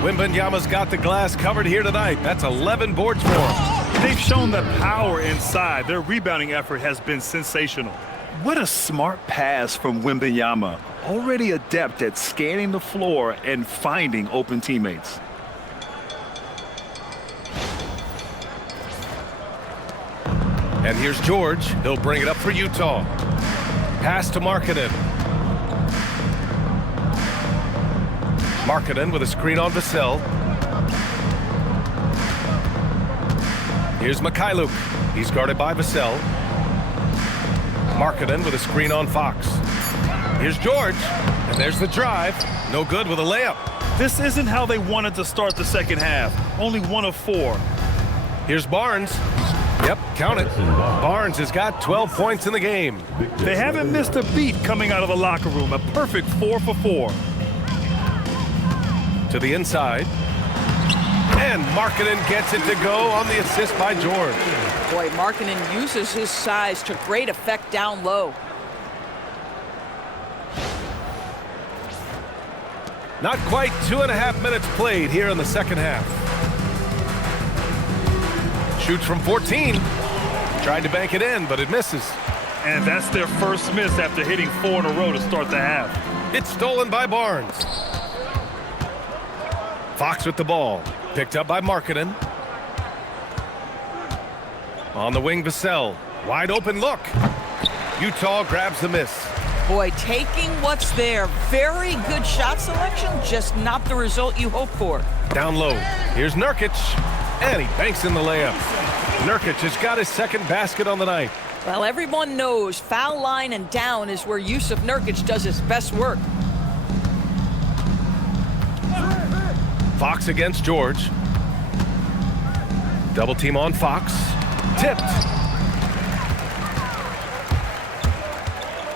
Wembanyama's got the glass covered here tonight. That's 11 boards for him. They've shown the power inside. Their rebounding effort has been sensational. What a smart pass from Wembanyama. Already adept at scanning the floor and finding open teammates. And here's George. He'll bring it up for Utah. Pass to Markkanen. Markkanen with a screen on Vassell. Here's Mikhailuk. He's guarded by Vassell. Markkanen with a screen on Fox. Here's George. And there's the drive. No good with a layup. This isn't how they wanted to start the second half. Only 1 of 4. Here's Barnes. Yep, count it. Barnes has got 12 points in the game. They haven't missed a beat coming out of the locker room. A perfect 4 for 4. To the inside. And Markkanen gets it to go on the assist by George. Boy, Markkanen uses his size to great effect down low. Not quite 2.5 minutes played here in the second half. Shoots from 14. Tried to bank it in, but it misses. And that's their first miss after hitting 4 in a row to start the half. It's stolen by Barnes. Fox with the ball. Picked up by Markkanen. On the wing, Vassell. Wide open look. Utah grabs the miss. Boy, taking what's there. Very good shot selection, just not the result you hope for. Down low. Here's Nurkic. And he banks in the layup. Nurkic has got his second basket on the night. Well, everyone knows foul line and down is where Yusuf Nurkic does his best work. Fox against George. Double team on Fox. Tipped.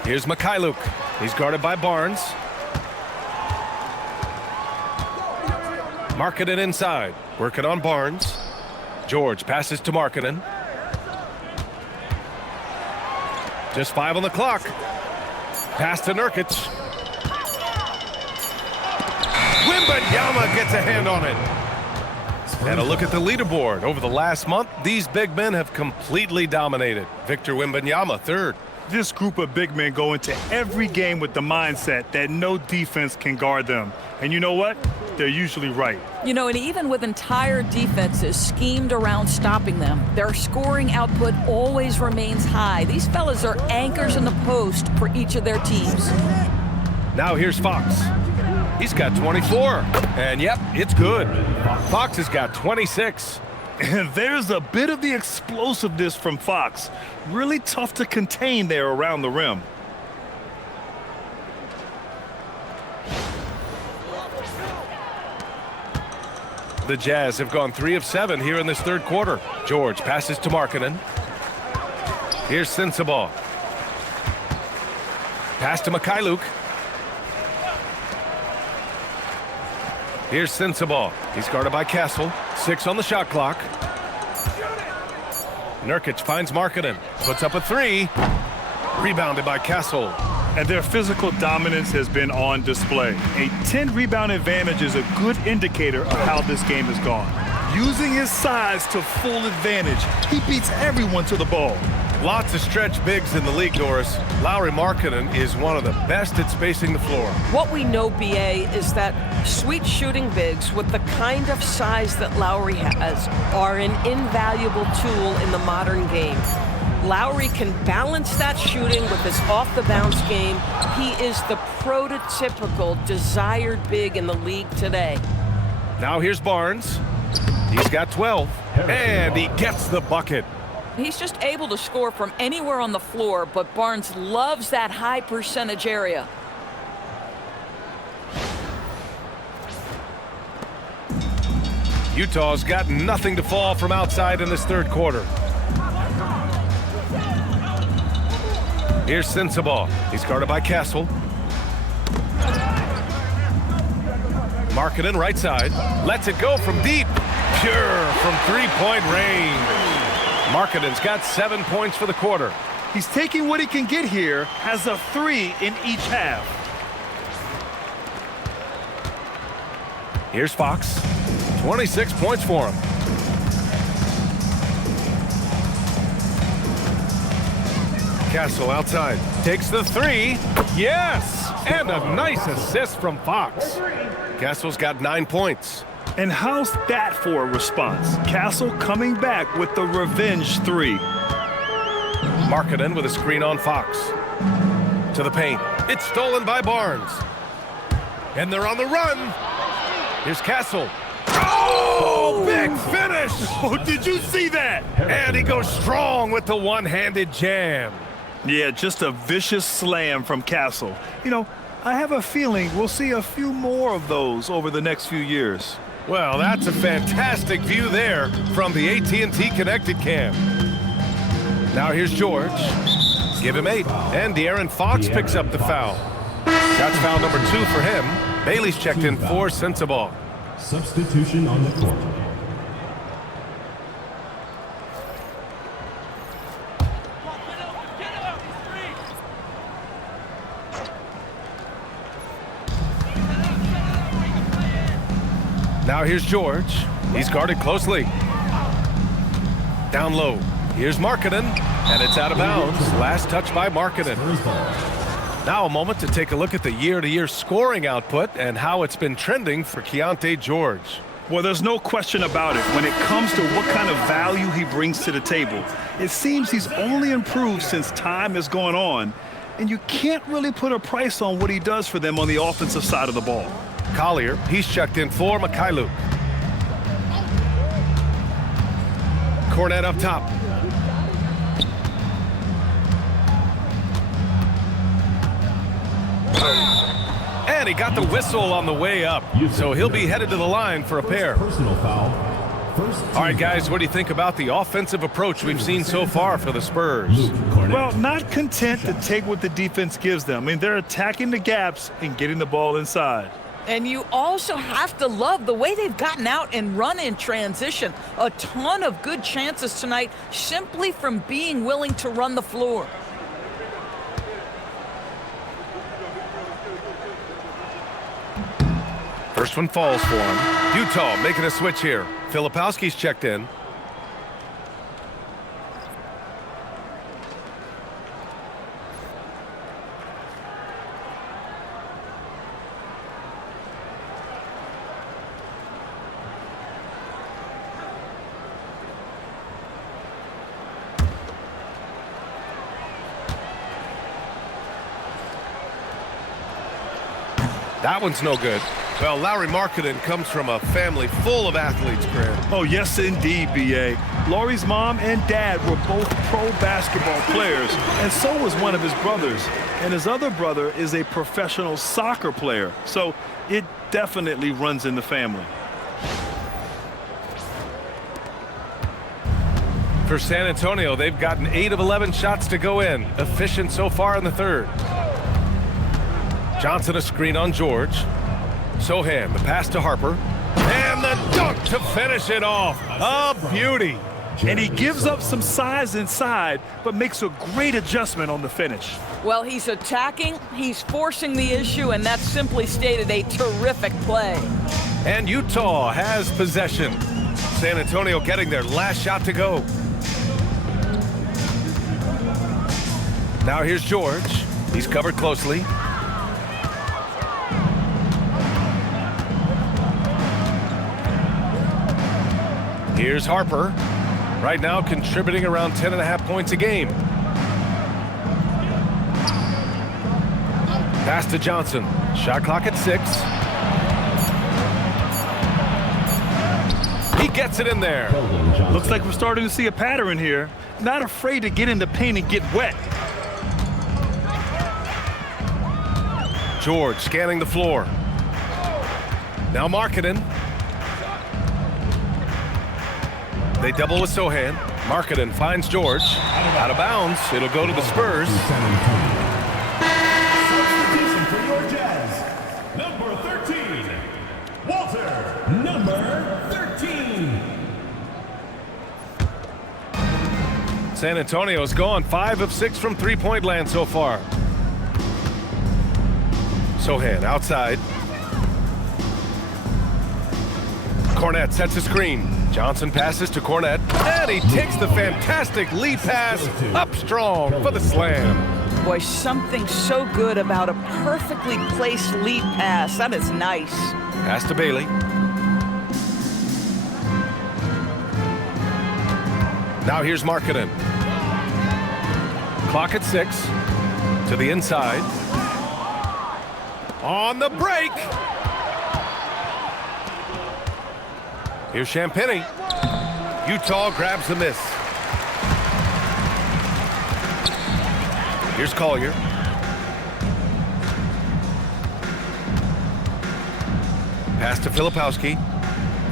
Here's Mikhailuk. He's guarded by Barnes. Markkanen inside. Working on Barnes. George passes to Markkanen. Just 5 on the clock. Pass to Nurkic. Wembanyama gets a hand on it. And a look at the leaderboard. Over the last month, these big men have completely dominated. Victor Wembanyama, 3rd. This group of big men go into every game with the mindset that no defense can guard them. And you know what? They're usually right. You know, and even with entire defenses schemed around stopping them, their scoring output always remains high. These fellas are anchors in the post for each of their teams. Now here's Fox. He's got 24. And yep, it's good. Fox has got 26. And there's a bit of the explosiveness from Fox. Really tough to contain there around the rim. The Jazz have gone 3 of 7 here in this 3rd quarter. George passes to Markkanen. Here's Sensabaugh. Pass to Mikhailuk. Here's Sensabaugh. He's guarded by Castle. 6 on the shot clock. Nurkic finds Markkanen. Puts up a 3. Rebounded by Castle. And their physical dominance has been on display. A 10-rebound advantage is a good indicator of how this game has gone. Using his size to full advantage, he beats everyone to the ball. Lots of stretch bigs in the league, Doris. Lauri Markkanen is one of the best at spacing the floor. What we know, BA, is that sweet shooting bigs with the kind of size that Lauri has are an invaluable tool in the modern game. Lauri can balance that shooting with his off-the-bounce game. He is the prototypical desired big in the league today. Now here's Barnes. He's got 12, and he gets the bucket. He's just able to score from anywhere on the floor, but Barnes loves that high percentage area. Utah's got nothing to fall from outside in this third quarter. Here's Sensabaugh. He's guarded by Castle. Markkanen right side. Lets it go from deep. Pure from three-point range. Markkanen's got 7 points for the quarter. He's taking what he can get here, has a 3 in each half. Here's Fox. 26 points for him. Castle outside. Takes the 3. Yes! And a nice assist from Fox. Castle's got 9 points. And how's that for a response? Castle coming back with the revenge 3. Markkanen with a screen on Fox. To the paint. It's stolen by Barnes. And they're on the run. Here's Castle. Oh, big finish! Oh, did you see that? And he goes strong with the one-handed jam. Yeah, just a vicious slam from Castle. You know, I have a feeling we'll see a few more of those over the next few years. Well, that's a fantastic view there from the AT&T Connected Cam. Now here's George. Give him 8. And De'Aaron Fox picks up the foul. That's foul number 2 for him. Bailey's checked in for Sensabaugh. Substitution on the court. Now here's George. He's guarded closely. Down low. Here's Markkanen. And it's out of bounds. Last touch by Markkanen. Now a moment to take a look at the year-to-year scoring output and how it's been trending for Keontae George. Well, there's no question about it. When it comes to what kind of value he brings to the table, it seems he's only improved since time has gone on, and you can't really put a price on what he does for them on the offensive side of the ball. Collier, he's checked in for Mikhailuk. Cornet up top. And he got the whistle on the way up, so he'll be headed to the line for a pair. Personal foul. All right, guys, what do you think about the offensive approach we've seen so far for the Spurs? Well, not content to take what the defense gives them. I mean, they're attacking the gaps and getting the ball inside. And you also have to love the way they've gotten out and run in transition. A ton of good chances tonight simply from being willing to run the floor. First one falls for him. Utah making a switch here. Filipowski's checked in. That one's no good. Well, Lauri Markkanen comes from a family full of athletes, Grant. Oh, yes, indeed, B.A. Lauri's mom and dad were both pro basketball players, and so was one of his brothers. And his other brother is a professional soccer player, so it definitely runs in the family. For San Antonio, they've gotten 8 of 11 shots to go in. Efficient so far in the third. Johnson a screen on George. Sohan, the pass to Harper. And the dunk to finish it off. A beauty. And he gives up some size inside, but makes a great adjustment on the finish. Well, he's attacking, he's forcing the issue, and that's simply stated a terrific play. And Utah has possession. San Antonio getting their last shot to go. Now here's George. He's covered closely. Here's Harper. Right now contributing around 10.5 points a game. Pass to Johnson. Shot clock at 6. He gets gets it in there. Looks like we're starting to see a pattern here. Not afraid to get in the paint and get wet. George scanning the floor. Now Markkanen. They double with Sohan. Markkanen finds George. Out of bounds. It'll go to the Spurs. Substitution for your Jazz. Number 13, Walter. Number 13. San Antonio's gone 5 of 6 from three-point land so far. Sohan outside. Cornette sets a screen. Johnson passes to Cornette, and he takes the fantastic lead pass up strong for the slam. Boy, something so good about a perfectly placed lead pass. That is nice. Pass to Bailey. Now here's Markkanen. Clock at 6. To the inside. On the break. Here's Champagny. Utah grabs the miss. Here's Collier. Pass to Filipowski.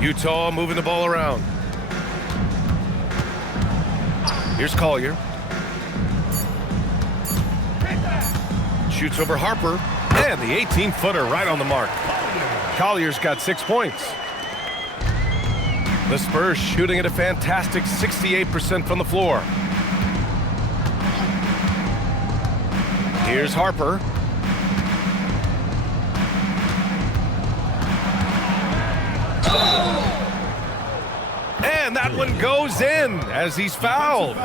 Utah moving the ball around. Here's Collier. Shoots over Harper. And the 18-footer right on the mark. Collier's got 6 points. The Spurs shooting at a fantastic 68% from the floor. Here's Harper. And that one goes in as he's fouled.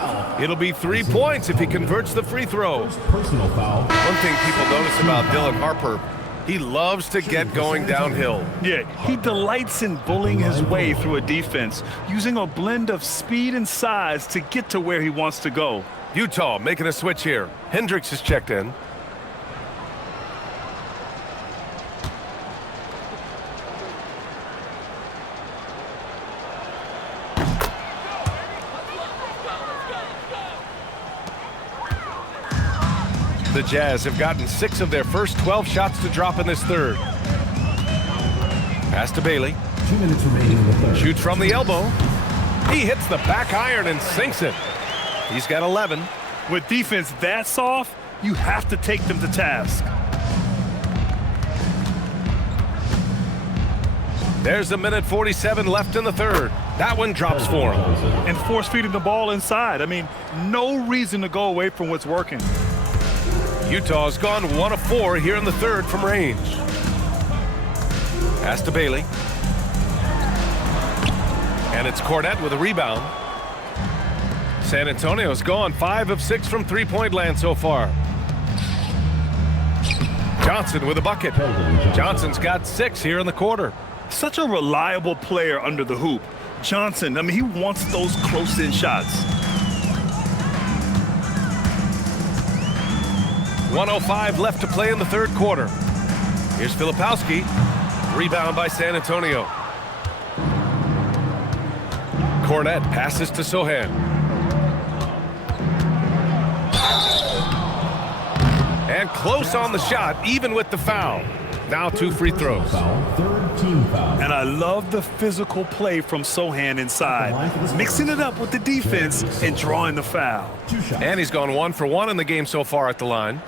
It'll be 3 points if he converts the free throw. Personal foul. One thing people notice about Dylan Harper, he loves to get going downhill. Yeah, he delights in bullying his way through a defense, using a blend of speed and size to get to where he wants to go. Utah making a switch here. Hendricks is checked in. The Jazz have gotten 6 of their first 12 shots to drop in this third. Pass to Bailey. 2 minutes remaining in the third. Shoots from the elbow. He hits the back iron and sinks it. He's got 11. With defense that soft, you have to take them to task. There's a minute 47 left in the third. That one drops for him. And force feeding the ball inside. I mean, no reason to go away from what's working. Utah's gone 1 of 4 here in the third from range. Pass to Bailey. And it's Cornette with a rebound. San Antonio's gone 5 of 6 from three-point land so far. Johnson with a bucket. Johnson's got 6 here in the quarter. Such a reliable player under the hoop. Johnson, I mean, he wants those close-in shots. 1:05 left to play in the third quarter. Here's Filipowski. Rebound by San Antonio. Cornette passes to Sohan. And close on the shot, even with the foul. Now 2 free throws. Third team foul. And I love the physical play from Sohan inside, mixing it up with the defense and drawing the foul. 2 shots. And he's gone 1 for 1 in the game so far at the line.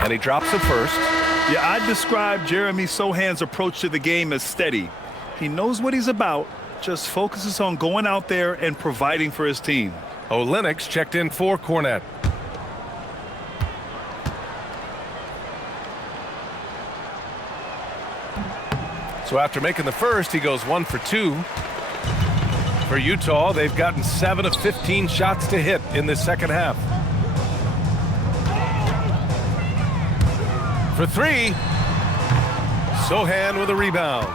And he drops the first. Yeah, I'd describe Jeremy Sohan's approach to the game as steady. He knows what he's about, just focuses on going out there and providing for his team. Olynyk checked in for Cornette. So after making the first, he goes 1 for 2. For Utah, they've gotten 7 of 15 shots to hit in this second half. For 3, Sohan with a rebound.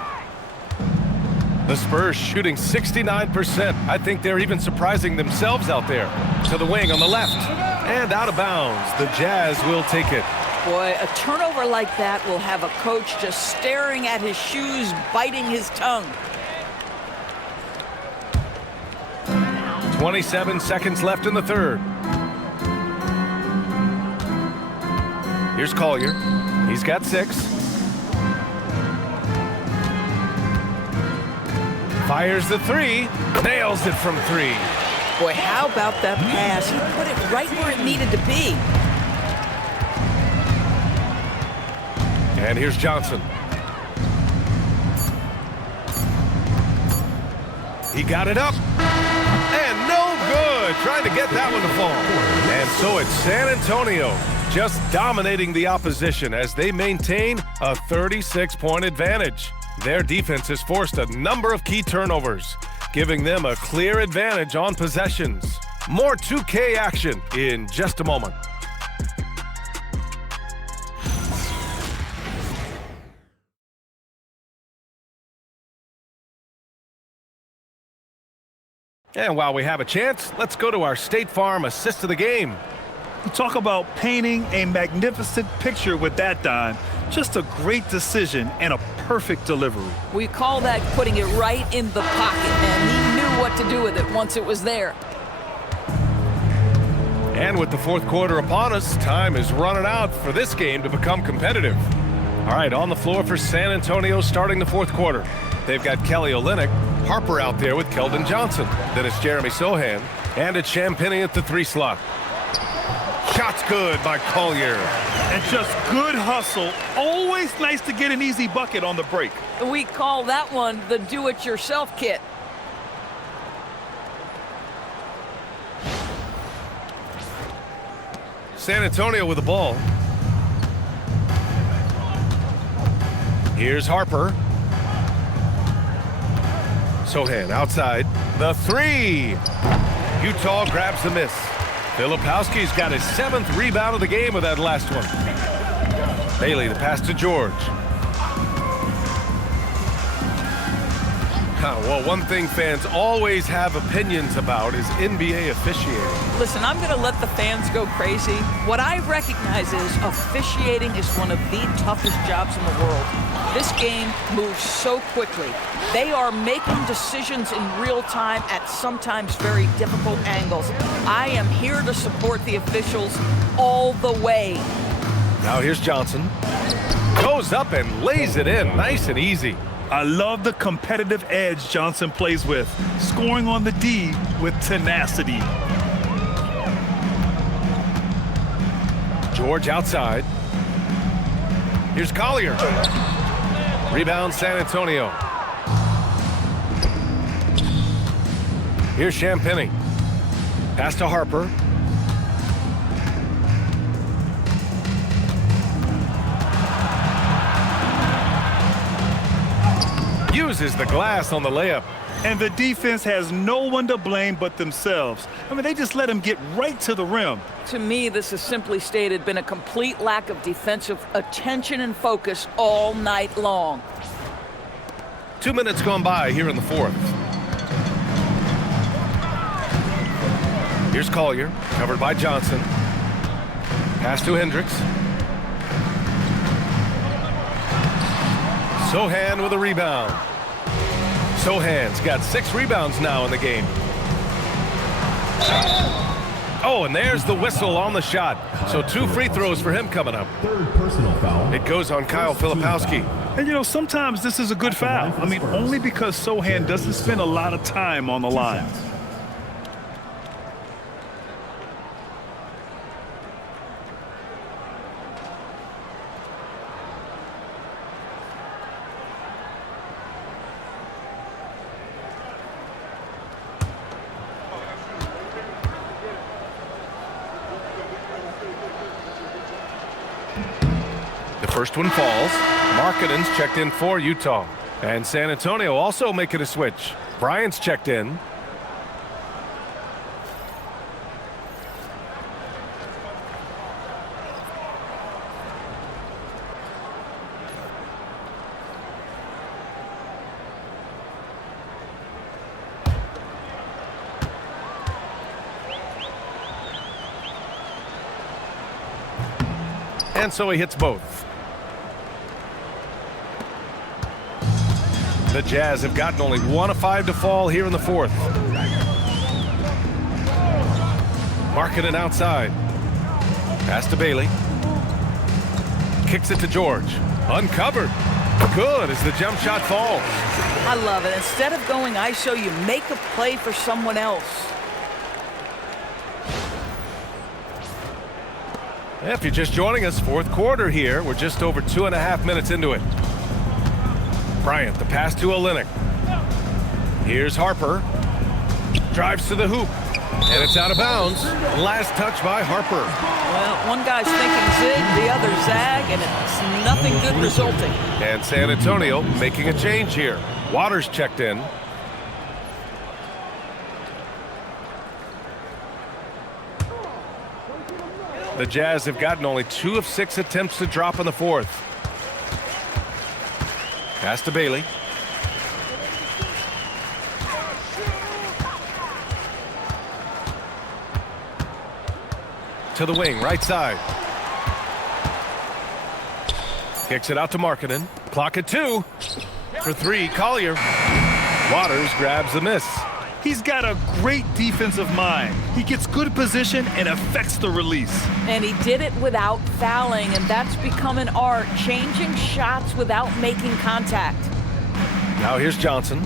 The Spurs shooting 69%. I think they're even surprising themselves out there. To the wing on the left. And out of bounds. The Jazz will take it. Boy, a turnover like that will have a coach just staring at his shoes, biting his tongue. 27 seconds left in the third. Here's Collier. He's got 6. Fires the 3. Nails it from 3. Boy, how about that pass? He put it right where it needed to be. And here's Johnson. He got it up. And no good. Trying to get that one to fall. And so it's San Antonio just dominating the opposition as they maintain a 36-point advantage. Their defense has forced a number of key turnovers, giving them a clear advantage on possessions. More 2K action in just a moment. And while we have a chance, let's go to our State Farm assist of the game. You talk about painting a magnificent picture with that dime. Just a great decision and a perfect delivery. We call that putting it right in the pocket, and he knew what to do with it once it was there. And with the fourth quarter upon us, time is running out for this game to become competitive. All right, on the floor for San Antonio starting the fourth quarter. They've got Kelly Olynyk, Harper out there with Keldon Johnson. Then it's Jeremy Sohan, and it's Champagnie at the 3 slot. Shot's good by Collier. And just good hustle. Always nice to get an easy bucket on the break. We call that one the do-it-yourself kit. San Antonio with the ball. Here's Harper. Sohan outside. The 3. Utah grabs the miss. Filipowski's got his 7th rebound of the game with that last one. Bailey, the pass to George. Well, one thing fans always have opinions about is NBA officiating. Listen, I'm going to let the fans go crazy. What I recognize is officiating is one of the toughest jobs in the world. This game moves so quickly. They are making decisions in real time at sometimes very difficult angles. I am here to support the officials all the way. Now here's Johnson. Goes up and lays it in, nice and easy. I love the competitive edge Johnson plays with, scoring on the D with tenacity. George outside. Here's Collier. Rebound San Antonio. Here's Champagnie. Pass to Harper. Uses the glass on the layup. And the defense has no one to blame but themselves. I mean, they just let him get right to the rim. To me, this has simply stated been a complete lack of defensive attention and focus all night long. 2 minutes gone by here in the fourth. Here's Collier, covered by Johnson. Pass to Hendricks. Sohan with a rebound. Sohan's got 6 rebounds now in the game. Oh, and there's the whistle on the shot. So 2 free throws for him coming up. Third personal foul. It goes on Kyle Filipowski. And, you know, sometimes this is a good foul. I mean, only because Sohan doesn't spend a lot of time on the line. First one falls. Markkanen's checked in for Utah. And San Antonio also making a switch. Bryant's checked in. And so he hits both. The Jazz have gotten only 1 of 5 to fall here in the fourth. Markkanen outside. Pass to Bailey. Kicks it to George. Uncovered. Good as the jump shot falls. I love it. Instead of going ISO, you make a play for someone else. If you're just joining us, fourth quarter here. We're just over 2.5 minutes into it. Bryant, the pass to Olynyk. Here's Harper. Drives to the hoop. And it's out of bounds. Last touch by Harper. Well, one guy's thinking zig, the other zag, and it's nothing good resulting. And San Antonio making a change here. Waters checked in. The Jazz have gotten only 2 of 6 attempts to drop in the fourth. Pass to Bailey. To the wing, right side. Kicks it out to Markkanen. Clock at 2. For 3, Collier. Waters grabs the miss. He's got a great defensive mind. He gets good position and affects the release. And he did it without fouling, and that's become an art, changing shots without making contact. Now here's Johnson.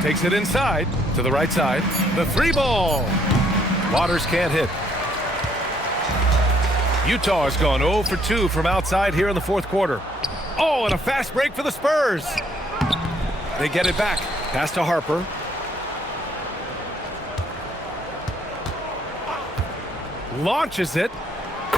Takes it inside to the right side. The 3 ball. Waters can't hit. Utah has gone 0 for 2 from outside here in the fourth quarter. Oh, and a fast break for the Spurs. They get it back. Pass to Harper. Launches it.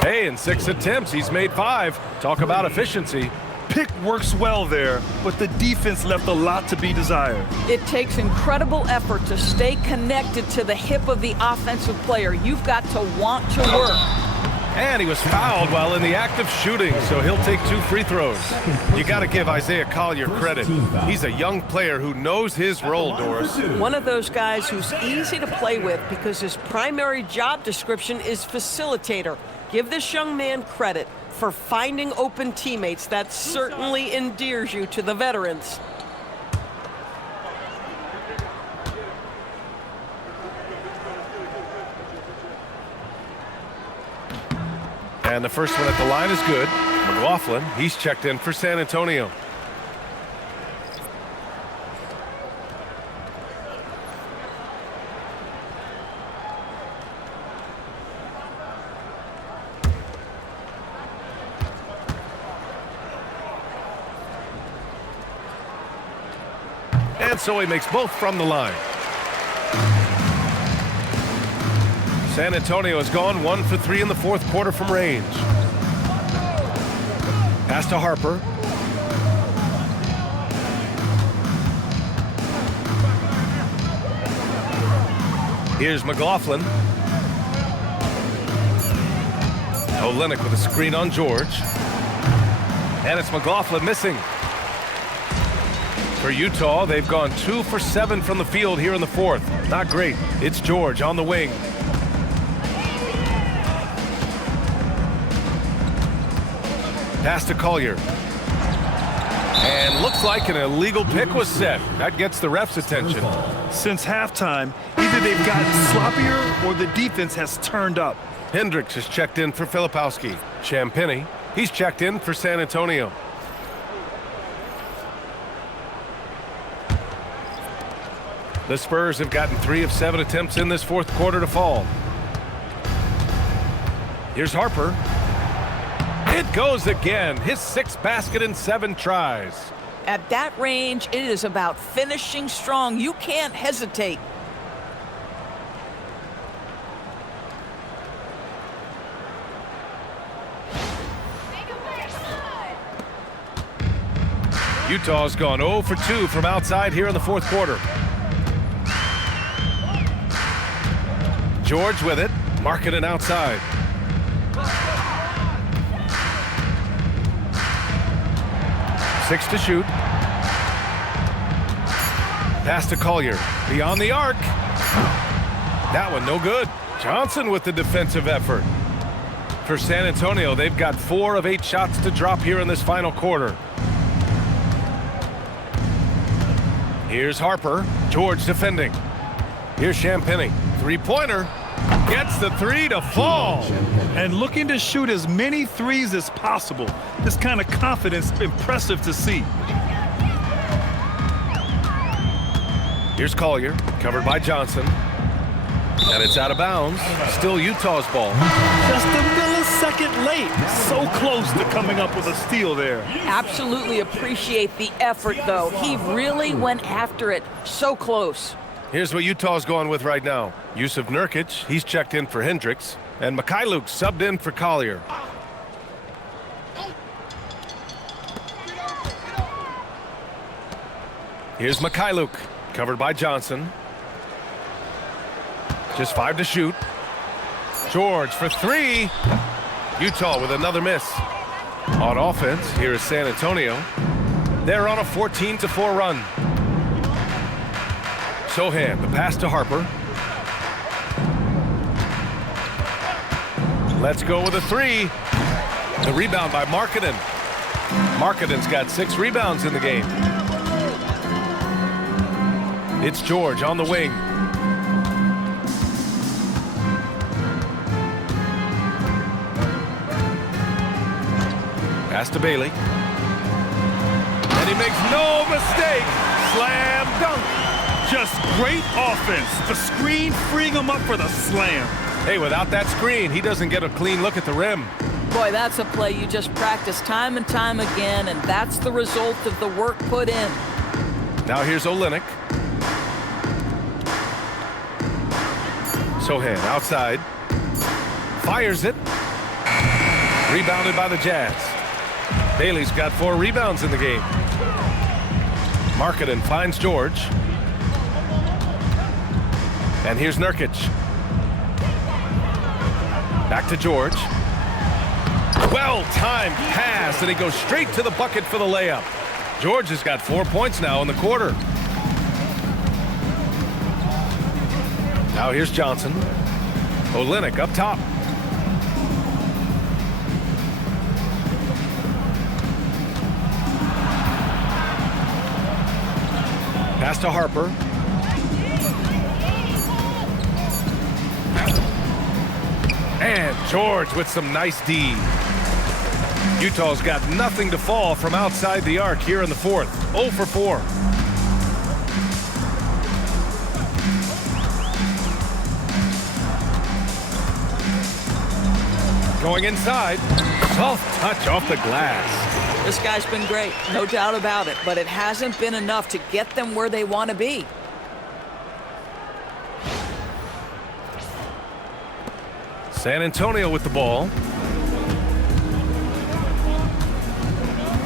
Hey, in 6 attempts, he's made 5. Talk about efficiency. Pick works well there, but the defense left a lot to be desired. It takes incredible effort to stay connected to the hip of the offensive player. You've got to want to work. And he was fouled while in the act of shooting, so he'll take 2 free throws. You got to give Isaiah Collier credit. He's a young player who knows his role, Doris. One of those guys who's easy to play with because his primary job description is facilitator. Give this young man credit for finding open teammates. That certainly endears you to the veterans. And the first one at the line is good. McLaughlin, he's checked in for San Antonio. And so he makes both from the line. San Antonio has gone 1 for 3 in the fourth quarter from range. Pass to Harper. Here's McLaughlin. Olynyk with a screen on George. And it's McLaughlin missing. For Utah, they've gone 2 for 7 from the field here in the fourth. Not great. It's George on the wing. Pass to Collier. And looks like an illegal pick was set. That gets the ref's attention. Since halftime, either they've gotten sloppier or the defense has turned up. Hendricks has checked in for Filipowski. Champagnie, he's checked in for San Antonio. The Spurs have gotten 3 of 7 attempts in this fourth quarter to fall. Here's Harper. It goes again. His 6th basket in 7 tries. At that range, it is about finishing strong. You can't hesitate. Utah's gone 0 for 2 from outside here in the fourth quarter. George with it. Markkanen outside. Six to shoot. Pass to Collier. Beyond the arc. That one no good. Johnson with the defensive effort. For San Antonio, they've got 4 of 8 shots to drop here in this final quarter. Here's Harper. George defending. Here's Champagnie. Three-pointer. Gets the 3 to fall. And looking to shoot as many threes as possible. This kind of confidence, impressive to see. Here's Collier, covered by Johnson. And it's out of bounds. Still Utah's ball. Just a millisecond late. So close to coming up with a steal there. Absolutely appreciate the effort, though. He really went after it. So close. Here's what Utah's going with right now. Yusuf Nurkic, he's checked in for Hendricks. And Mikhailuk subbed in for Collier. Here's Mikhailuk, covered by Johnson. Just 5 to shoot. George for 3. Utah with another miss. On offense, here is San Antonio. They're on a 14-4 run. Sohan, the pass to Harper. Let's go with a 3. The rebound by Markkanen. Markkanen's got 6 rebounds in the game. It's George on the wing. Pass to Bailey. And he makes no mistake. Slam dunk. Just great offense. The screen freeing him up for the slam. Hey, without that screen, he doesn't get a clean look at the rim. Boy, that's a play you just practice time and time again, and that's the result of the work put in. Now here's Olynyk. Sohan outside. Fires it. Rebounded by the Jazz. Bailey's got 4 rebounds in the game. Markkanen finds George. And here's Nurkic. Back to George. Well-timed pass, and he goes straight to the bucket for the layup. George has got 4 points now in the quarter. Now here's Johnson. Olynyk up top. Pass to Harper. And George with some nice D. Utah's got nothing to fall from outside the arc here in the fourth. 0 for 4. Going inside. Soft touch off the glass. This guy's been great, no doubt about it, but it hasn't been enough to get them where they want to be. San Antonio with the ball.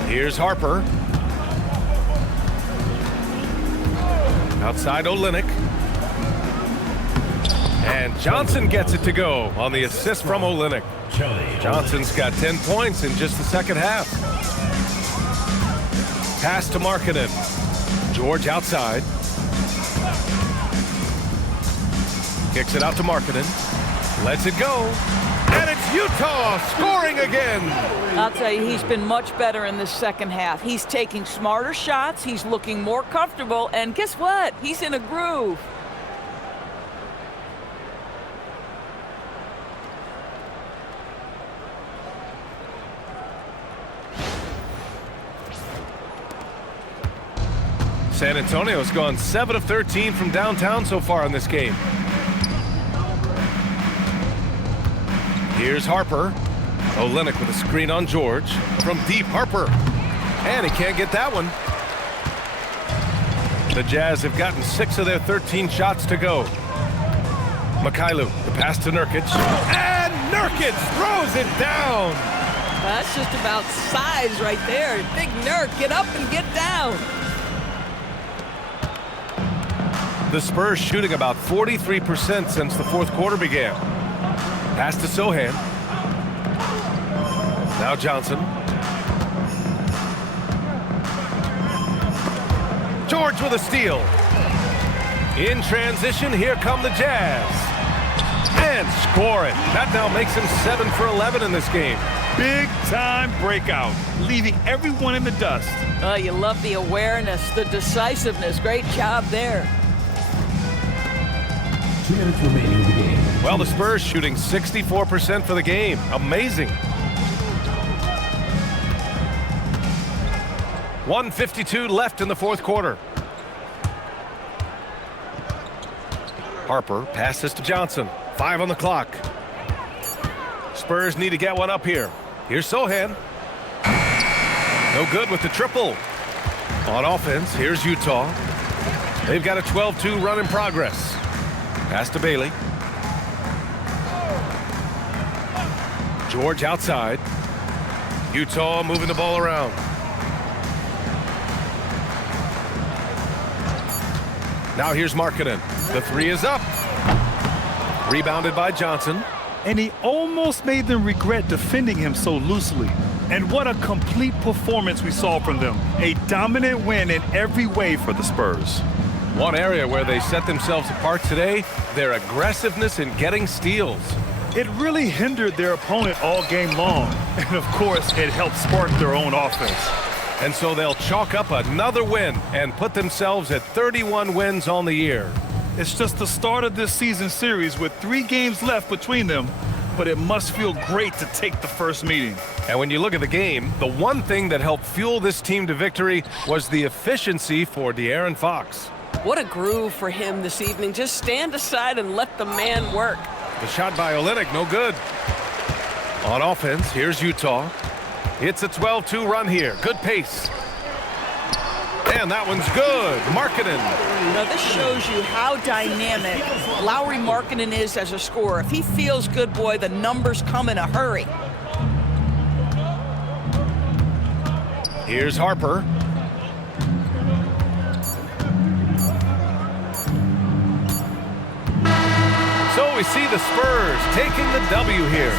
Here's Harper. Outside Olynyk. And Johnson gets it to go on the assist from Olynyk. Johnson's got 10 points in just the second half. Pass to Markkanen. George outside. Kicks it out to Markkanen. Lets it go. And it's Utah scoring again. I'll tell you, he's been much better in this second half. He's taking smarter shots. He's looking more comfortable. And guess what? He's in a groove. San Antonio's gone 7 of 13 from downtown so far in this game. Here's Harper. Olynyk with a screen on George. From deep, Harper. And he can't get that one. The Jazz have gotten 6 of their 13 shots to go. Mikhailuk, the pass to Nurkic. And Nurkic throws it down. That's just about size right there. Big Nurk, get up and get down. The Spurs shooting about 43% since the fourth quarter began. Pass to Sohan. Now Johnson. George with a steal. In transition, here come the Jazz. and score it. That now makes him 7 for 11 in this game. Big time breakout, leaving everyone in the dust. Oh, you love the awareness, the decisiveness. Great job there. 2 minutes remaining in the game. Well, the Spurs shooting 64% for the game. Amazing. 1:52 left in the fourth quarter. Harper passes to Johnson. 5 on the clock. Spurs need to get one up here. Here's Sohan. No good with the triple. On offense, here's Utah. They've got a 12-2 run in progress. Pass to Bailey. George outside. Utah moving the ball around. Now here's Markkanen. The 3 is up. Rebounded by Johnson. And he almost made them regret defending him so loosely. And what a complete performance we saw from them. A dominant win in every way for the Spurs. One area where they set themselves apart today, their aggressiveness in getting steals. It really hindered their opponent all game long. And of course, it helped spark their own offense. And so they'll chalk up another win and put themselves at 31 wins on the year. It's just the start of this season series with 3 games left between them, but it must feel great to take the first meeting. And when you look at the game, the one thing that helped fuel this team to victory was the efficiency for De'Aaron Fox. What a groove for him this evening. Just stand aside and let the man work. The shot by Olynyk, no good. On offense, here's Utah. It's a 12-2 run here. Good pace. And that one's good. Markkanen. Now, this shows you how dynamic Lauri Markkanen is as a scorer. If he feels good, boy, the numbers come in a hurry. Here's Harper. So we see the Spurs taking the W here.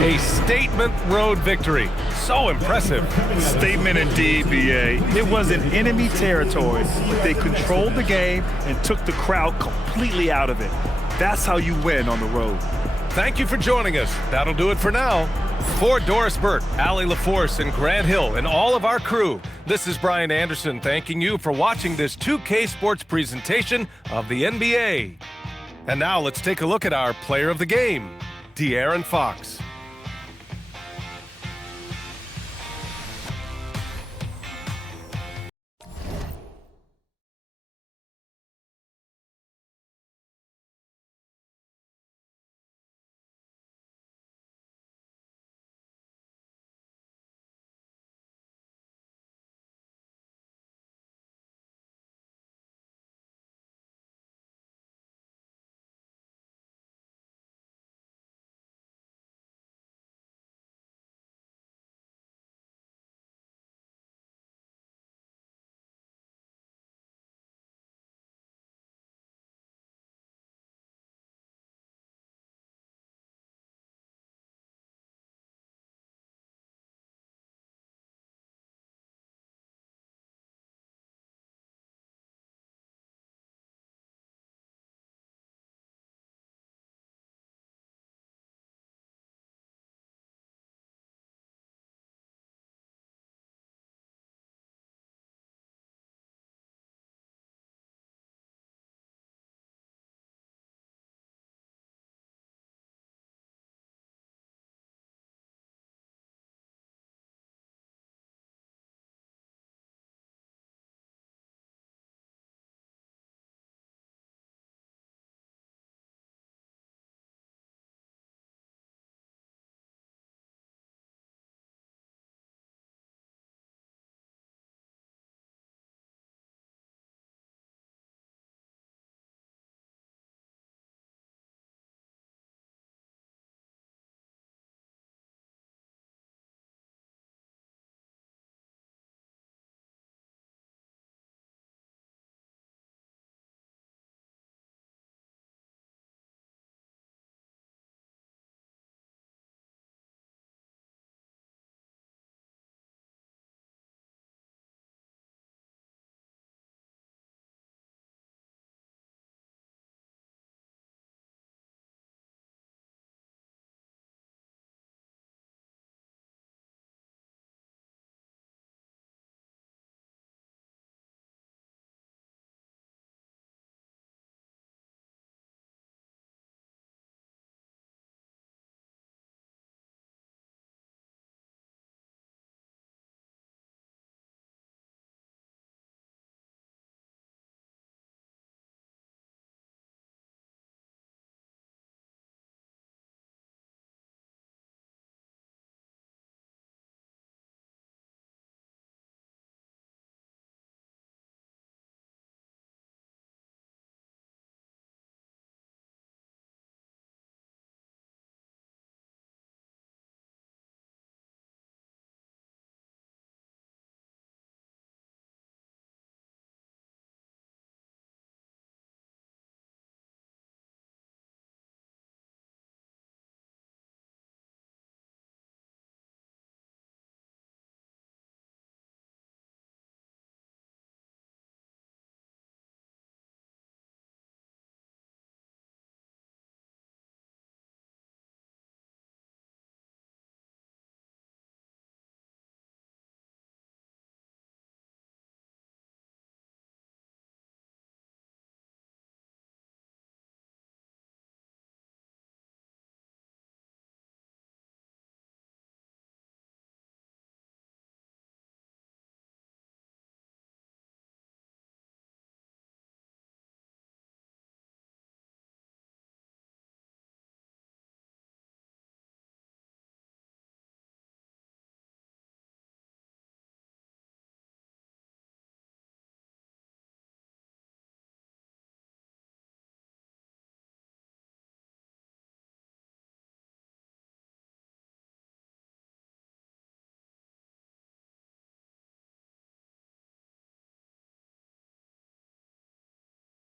A statement road victory. So impressive. Statement indeed, B.A. It was in enemy territory, but they controlled the game and took the crowd completely out of it. That's how you win on the road. Thank you for joining us. That'll do it for now. For Doris Burke, Allie LaForce, and Grant Hill, and all of our crew, this is Brian Anderson thanking you for watching this 2K Sports presentation of the NBA. And now let's take a look at our player of the game, De'Aaron Fox.